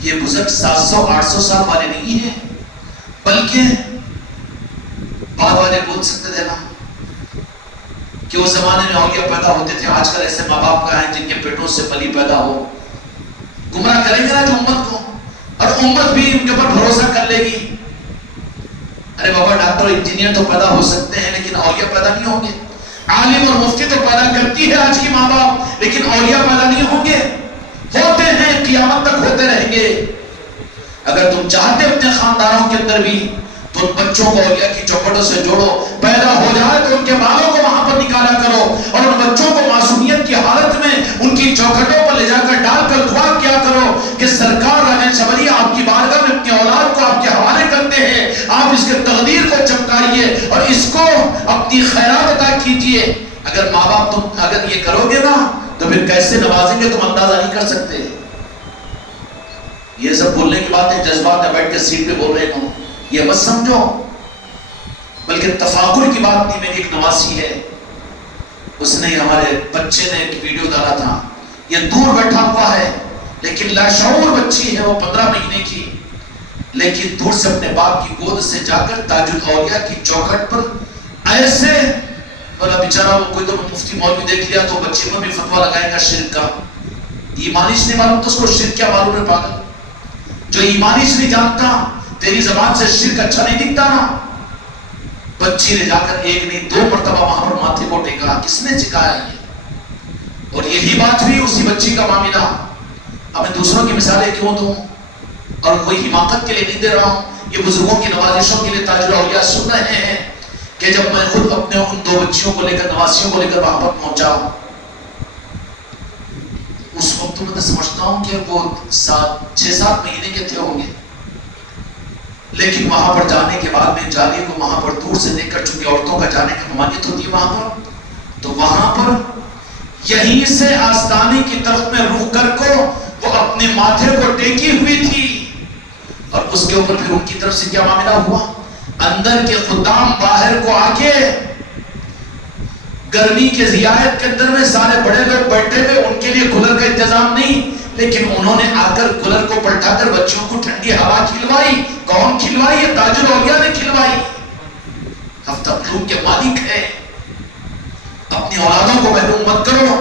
یہ بزرگ 700-800 سال والے نہیں ہیں، بلکہ بعد والے بول سکتے تھے نا کہ اس زمانے میں اولیاء پیدا ہوتے تھے، آج کل ایسے ماں باپ کا ہے جن کے پیٹوں سے پلی پیدا ہو، گمراہ کریں گے نا جو امت کو، اور امت بھی ان کے اوپر بھروسہ کر لے گی۔ ارے بابا ڈاکٹر انجینئر تو پیدا ہو سکتے ہیں لیکن اولیاء پیدا نہیں ہوں گے، عالم اور مفتی تو پیدا کرتی ہے آج کی ماں باپ، لیکن اولیاء پیدا نہیں ہوں گے، ہوتے ہیں قیامت تک ہوتے رہیں گے۔ اگر تم چاہتے اپنے خاندانوں کے اندر بھی تو ان بچوں کو اولیاء کی چوکھٹوں سے جوڑو، پیدا ہو جائے تو ان کے بالوں کو وہاں پر نکالا کرو، اور ان بچوں کو معصومیت کی حالت میں ان کی چوکھٹوں پر لے جا کر ڈال کر دعا کیا کرو کہ سرکار راجن شبری آپ کی بارگاہ میں اپنی اولاد کو آپ کے حوالے کرتے ہیں، آپ اس کے تقدیر کو چمکائیے اور اس کو اپنی خیرات عطا کیجئے۔ اگر ماں باپ تم اگر یہ کرو گے نا تو پھر کیسے نوازیں گے تم اندازہ نہیں کر سکتے۔ یہ سب بولنے کی باتیں جذبات میں بیٹھ کے سیٹ پہ بول رہے ہوں، یہ مت سمجھو، بلکہ تفاخر کی بات نہیں۔ میری ایک نواسی ہے، اس نے ہمارے بچے نے ایک ویڈیو ڈالا تھا، یہ دور بیٹھا ہوا ہے لیکن لاشعور بچی ہے، وہ 15 مہینے کی، لیکن دور سے اپنے باپ کی گود سے جا کر تاج الاولیاء کی چوکھٹ پر ایسے، بولا بیچارہ وہ کوئی تو مفتی مولوی دیکھ لیا تو بچے پر بھی فتویٰ لگائے گا شرک کا، ایمانیش نہیں معلوم تو اس کو شرک کیا معلوم ہے پاگل، جو ایمانیش نہیں جانتا تیری زبان سے شرک اچھا نہیں دکھتا نا۔ بچی نے جا کر ایک نہیں 2 مرتبہ وہاں پر ماتھے کو ٹیکا، کس نے سکھایا یہ؟ اور یہی بات ہوئی اسی بچی کا معاملہ۔ اب میں دوسروں کی مثالیں کیوں دوں، اور کوئی حماقت کے لیے نہیں دے رہا ہوں، یہ بزرگوں کی نوازشوں کے لیے تاج الاولیاء سن رہے ہیں کہ جب میں خود اپنے ان 2 بچیوں کو لے کر، نواسیوں کو لے کر وہاں پر پہنچا، اس وقت میں سمجھتا ہوں کہ وہ 6-7 مہینے کے تھے ہوں گے، لیکن وہاں پر جانے کے بعد میں جانے کو وہاں پر دور سے دیکھ کر، چونکہ عورتوں کا جانے کی ممانعت ہوتی ہے وہاں پر، تو وہاں پر یہیں سے آستانے کی طرف میں رخ کر کو وہ اپنے ماتھے کو ٹیکی ہوئی تھی، اور اس کے اوپر پھر ان کی طرف سے کیا معاملہ ہوا، اندر کے خدام باہر کو آ کے، گرمی کے زیارت کے اندر میں سارے بڑے لوگ بیٹھے ہوئے، ان کے لیے کولر کا انتظام نہیں، لیکن انہوں نے آ کر کولر کو پلٹا کر بچوں کو ٹھنڈی ہوا کھلوائی۔ کون کھلوائی؟ یہ تاج الاولیاء نے کھلوائی۔ ہفتہ مخلوق کے مالک ہے۔ اپنی اولادوں کو محروم مت کرو۔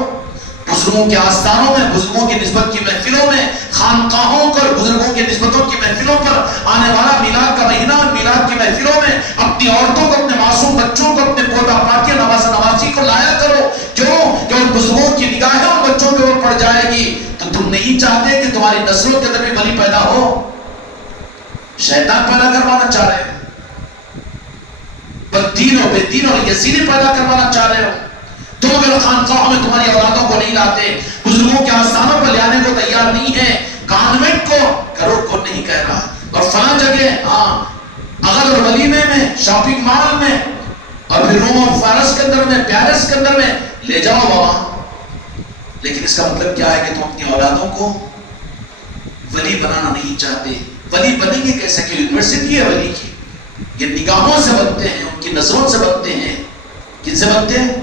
بزرگوں کے آستانوں میں، بزرگوں کی نسبت کی محفلوں میں، خانقاہوں پر بزرگوں کی نسبتوں کی محفلوں پر آنے والا میلاد کا مہینہ، میلاد کی محفلوں میں اپنی عورتوں کو، اپنے معصوم بچوں کو، اپنے پوتا پاتیاں، نواسہ نواسی کو لایا کرو۔ کیوں کہ ان بزرگوں کی نگاہیں ان بچوں کے اوپر پڑ جائے گی تو تم نہیں چاہتے کہ تمہاری نسلوں کے اندر بھی ولی پیدا ہو۔ شیطان پیدا کروانا چاہ رہے ہیں، بددین اور بے دین اور یزیدی پیدا کروانا چاہ رہے ہو۔ تم اگر خانقاہوں میں تمہاری اولادوں کو نہیں لاتے، بزرگوں کے آستانوں پر لانے کو تیار نہیں ہے، کانوینٹ کو کرو کو نہیں کہہ رہا، اور فلاں جگہ اغل اور ولیمے میں، شاپنگ مال میں، اور پھر روم اور فارس کے اندر میں، پیرس کے اندر میں لے جاؤ بابا، لیکن اس کا مطلب کیا ہے کہ تم اپنی اولادوں کو ولی بنانا نہیں چاہتے۔ ولی بنیں گے کیسے کہ یونیورسٹی ہے ولی کی، یہ نگاہوں سے بنتے ہیں، ان کی نظروں سے بنتے ہیں. کن سے بنتے ہیں؟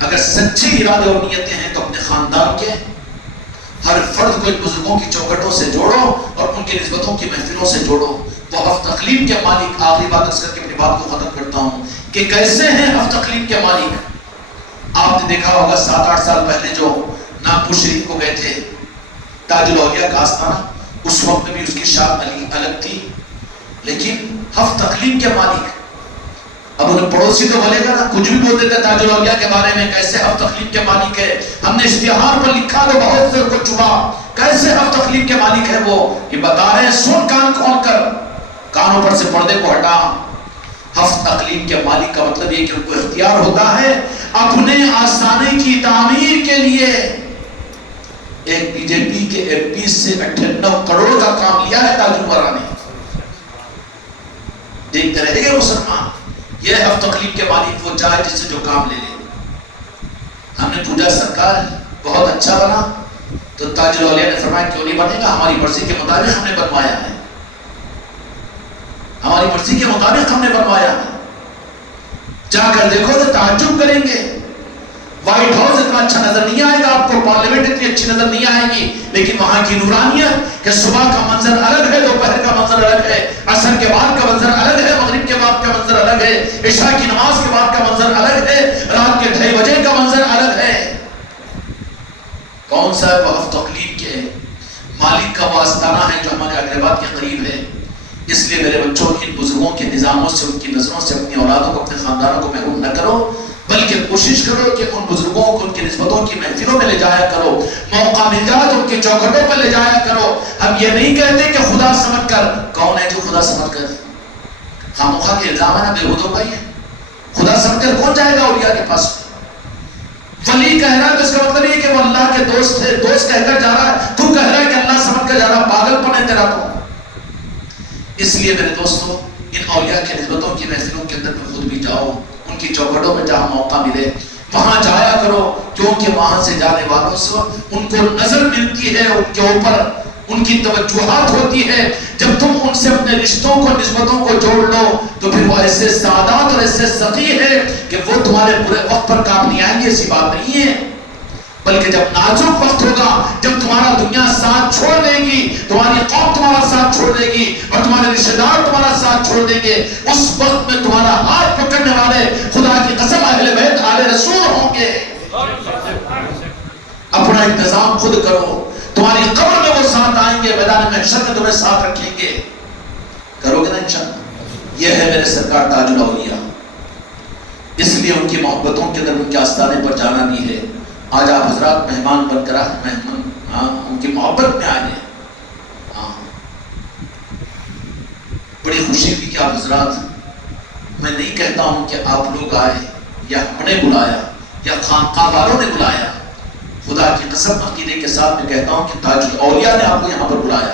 اگر سچے ارادے اور نیتیں ہیں تو اپنے خاندان کے ہر فرد کو بزرگوں کی چوکھٹوں سے جوڑو اور ان کی نسبتوں کی محفلوں سے جوڑو. وہ ہفت تقلیم کے مالک، آخری بات اس کر کے اپنی بات کو ختم کرتا ہوں کہ کیسے ہیں ہفت تقلیم کے مالک. آپ نے دیکھا ہوگا 7-8 سال پہلے جو ناگپور شریف کو گئے تھے، تاج الاولیاء کا آستانہ، اس وقت بھی اس کی شان الگ تھی، لیکن ہفت تقلیم کے مالک. اب انہیں پڑوسی تو بولے گا نا، کچھ بھی بول دیتے تاج الاولیاء کے بارے میں، کیسے ہفت تقلیم کے مالک ہے. ہم نے اشتہار پر لکھا تو بہت سے کو چبا، کیسے ہفت تقلیم کے مالک ہے وہ. یہ بتا رہے ہیں، سن کان کھول کر، کانوں پر سے پردے کو ہٹا. ہفت تقلیم کے مالک کا مطلب یہ کہ ان کو اختیار ہوتا ہے اپنے آستانے کی تعمیر کے لیے. ایک بی جے پی کے ایم پی سے 98 کروڑ کا کام لیا ہے تاج الورا نے. دیکھتے رہے گے مسلمان. یہ ہفت تقلیم کے مالک وہ چاہے جس سے جو کام لے لے. ہم نے پوچھا سرکار بہت اچھا بنا، تو تاج الاولیاء نے فرمایا کیوں نہیں بنے گا، ہماری مرضی کے مطابق ہم نے بنوایا ہے، ہماری مرضی کے مطابق ہم نے بنوایا ہے. جا کر دیکھو تو تعجب کریں گے. وائٹ ہاؤس اتنا اچھا نظر نہیں آئے گا آپ کو، پارلیمنٹ اتنی اچھی نظر نہیں آئے گی، لیکن وہاں کی نورانیت کہ صبح کا منظر الگ ہے، دوپہر کا منظر الگ ہے، عصر کے بعد کا منظر الگ ہے، مغرب کے بعد کا منظر الگ ہے، عشاء کی نماز کے بعد کا منظر الگ ہے، رات کے 2:30 بجے کا منظر الگ ہے. کون سا ہے وہ ہفت تقلیم کے مالک کا وہ آستانہ ہے جو ہمارے اقربات کے قریب ہے. اس لیے میرے بچوں ان بزرگوں کے نظاموں سے، ان کی نظروں سے اپنی اولادوں کو، اپنے خاندانوں کو محروم نہ کرو، بلکہ کوشش کرو کہ ان بزرگوں کو ان کی نسبتوں کی محفلوں میں لے جایا کرو. موقع مل جائے تو ان کی چوکھٹوں پر لے جایا کرو. ہم یہ نہیں کہتے کہ خدا سمجھ کر. کون ہے جو خدا سمجھ کر؟ خامخواہ کے الزام ہے نا، بےہودوں کا ہی ہے. خدا سمجھ کر کون جائے گا اولیاء کے پاس؟ ولی کہہ رہا ہے تو اس کا مطلب یہ کہ وہ اللہ کے دوست ہے، دوست کہہ کر جا رہا ہے. تو کہہ رہا ہے کہ اللہ سمجھ کر جا رہا، پاگل پن ہے تیرا تو. اس لیے میرے دوستوں، ان اولیاء کی نسبتوں کی محفلوں کے اندر خود بھی جاؤ، ان کی چوکھٹوں میں جہاں موقع ملے وہاں جایا کرو، کیونکہ وہاں سے جانے والوں سے ان کو نظر ملتی ہے، ان کے اوپر ان کی توجہات ہوتی ہے. جب تم ان سے اپنے رشتوں کو، نسبتوں کو جوڑ لو تو پھر وہ ایسے سعادت اور ایسے سخی ہے کہ وہ تمہارے برے وقت پر کام نہیں آئیں گے. ایسی بات نہیں ہے، بلکہ جب نازک وقت ہوگا، جب تمہارا دنیا ساتھ چھوڑ دے گی، تمہاری قوم تمہارا ساتھ چھوڑ دے گی اور تمہارے رشتہ دار تمہارا ساتھ چھوڑ دیں گے، اس وقت میں تمہارا ہاتھ پکڑنے والے خدا کی قسم اہل بیت آل رسول ہوں گے. اپنا انتظام خود کرو. تمہاری قبر میں وہ ساتھ آئیں گے، میدان محشر میں تمہیں ساتھ رکھیں گے. کرو گے نا انشاءاللہ؟ یہ ہے میرے سرکار تاج الاولیاء. اس لیے ان کی محبتوں کے اندر ان کے آستانے پر جانا بھی ہے. آج آپ حضرات مہمان بن کر ان کی محبت میں آئے ہیں. بڑی خوشی ہوئی کہ آپ حضرات، میں نہیں کہتا ہوں کہ آپ لوگ آئے یا ہم نے بلایا یا خانقاہ والوں نے بلایا. خدا کی قسم عقیدے کے ساتھ میں کہتا ہوں کہ تاج الاولیاء نے آپ کو یہاں پر بلایا،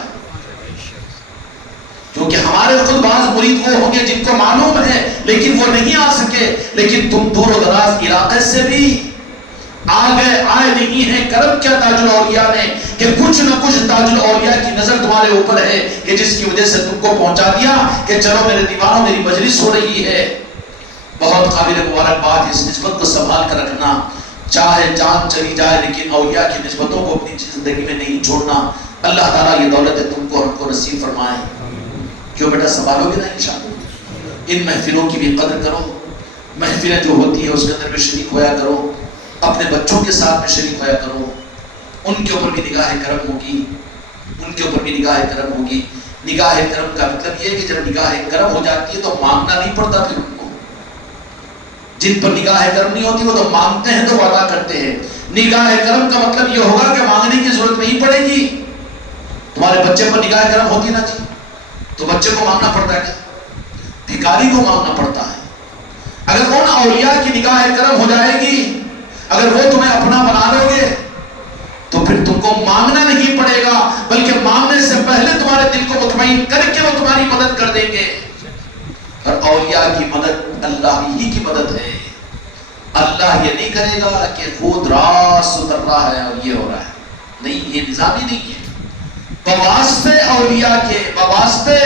کیونکہ ہمارے خود بعض مرید وہ ہوں گے جن کو معلوم ہے لیکن وہ نہیں آ سکے. لیکن تم دور و دراز علاقے سے بھی آئے نہیں ہیں. کرم کیا تاج الاولیاء نے کہ کچھ نہ کچھ تاج الاولیاء کی نظر تمہارے اوپر ہے کہ جس کی وجہ سے تم کو پہنچا دیا کہ چلو میرے دیوانوں، میری مجلس ہو رہی ہے. بہت قابل مبارکباد. اس نسبت کو سنبھال کر رکھنا، چاہے جان چلی جائے لیکن اولیاء کی نسبتوں کو اپنی زندگی میں نہیں چھوڑنا. اللہ تعالیٰ یہ دولت تم کو ہم کو نصیب فرمائے. کیوں بیٹا سنبھالو گے نا انشاءاللہ. ان محفلوں کی بھی قدر کرو. محفلیں جو ہوتی ہے اس کے اندر بھی شریک ہویا کرو، اپنے بچوں کے ساتھ میں شریک ہویا کرو. ان کے اوپر بھی نگاہ کرم ہوگی، ان کے اوپر بھی نگاہ کرم ہوگی. نگاہ کرم کا مطلب یہ ہے کہ جب نگاہ کرم ہو جاتی ہے تو مانگنا نہیں پڑتا. پھر ان کو جن پر نگاہ کرم نہیں ہوتی وہ تو مانگتے ہیں تو وعدہ کرتے ہیں. نگاہ کرم کا مطلب یہ ہوگا کہ مانگنے کی ضرورت نہیں پڑے گی. تمہارے بچے پر نگاہ کرم ہوتی نا جی، تو بچے کو مانگنا پڑتا ہے کیا؟ بھکاری کو مانگنا پڑتا ہے. اگر ان اولیاء کی نگاہ کرم ہو جائے گی، اگر وہ تمہیں اپنا بنا لو گے تو پھر تم کو مانگنا نہیں پڑے گا، بلکہ مانگنے سے پہلے تمہارے دل کو مطمئن کر کے وہ تمہاری مدد کر دیں گے. اور اولیاء کی مدد اللہ ہی کی مدد ہے. اللہ یہ نہیں کرے گا کہ خود راس اتر رہا ہے اور یہ ہو رہا ہے. نہیں، یہ نظام ہی نہیں ہے. بواسطے اولیاء کے، بواسطے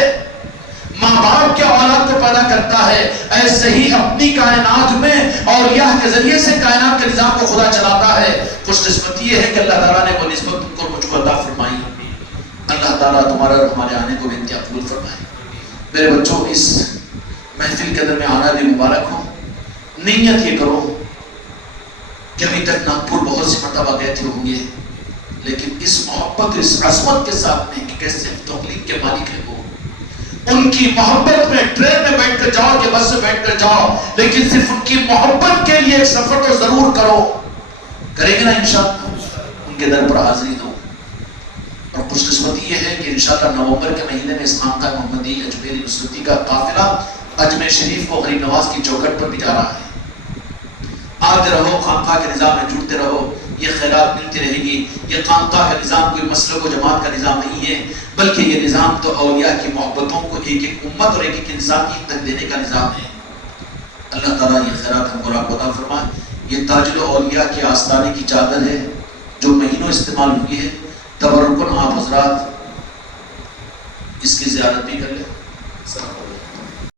ماں باپ کے اولاد کو پیدا کرتا ہے، ایسے ہی اپنی کائنات میں اولیاء کے ذریعے سے کائنات کے نظام کو خدا چلاتا ہے۔ خوش قسمتی یہ ہے کہ اللہ تعالیٰ نے وہ نسبت تم کو مجھ کو عطا فرمائی۔ اللہ تعالیٰ تمہارا اور ہمارے آنے کو بھی قبول فرمائے۔ میرے بچوں، اس محفل کے اندر میں آنا بھی مبارک ہو۔ نیت یہ کرو کہ ابھی تک ناگپور بہت سی مرتبہ گئے تھے ہوں گے، لیکن اس محبت، اس عظمت کے ساتھ میں کہ کیسے توفیق کے مالک ہے وہ، ان کی محبت میں ٹرین میں بیٹھ کر جاؤ کہ بس میں بیٹھ کر جاؤ، لیکن صرف ان کی محبت کے لیے ایک سفر تو ضرور کرو۔ کریں گے نا انشاءاللہ؟ ان کے در پر حاضری دو۔ اور خوش قسمتی یہ ہے کہ انشاءاللہ نومبر کے مہینے میں اس خانقاہ محمدی اجمیری نصرتی کا قافلہ اجمیر شریف کو غریب نواز کی چوکھٹ پر بھی جا رہا ہے۔ آتے رہو، خانقاہ کے نظام میں جڑتے رہو، یہ خیرات ملتی رہے گی۔ یہ خانقاہ کا نظام کوئی مسلک و جماعت کا نظام نہیں ہے، بلکہ یہ نظام تو اولیاء کی محبتوں کو ایک ایک امت اور ایک ایک انسان کی تک دینے کا نظام ہے۔ اللہ تعالیٰ یہ خیرات ہم کو عطا فرمائے۔ یہ تاج الاولیاء کے آستانے کی چادر ہے جو مہینوں استعمال ہوئی ہے۔ تبرکن آپ حضرات اس کی زیارت بھی کر لیں۔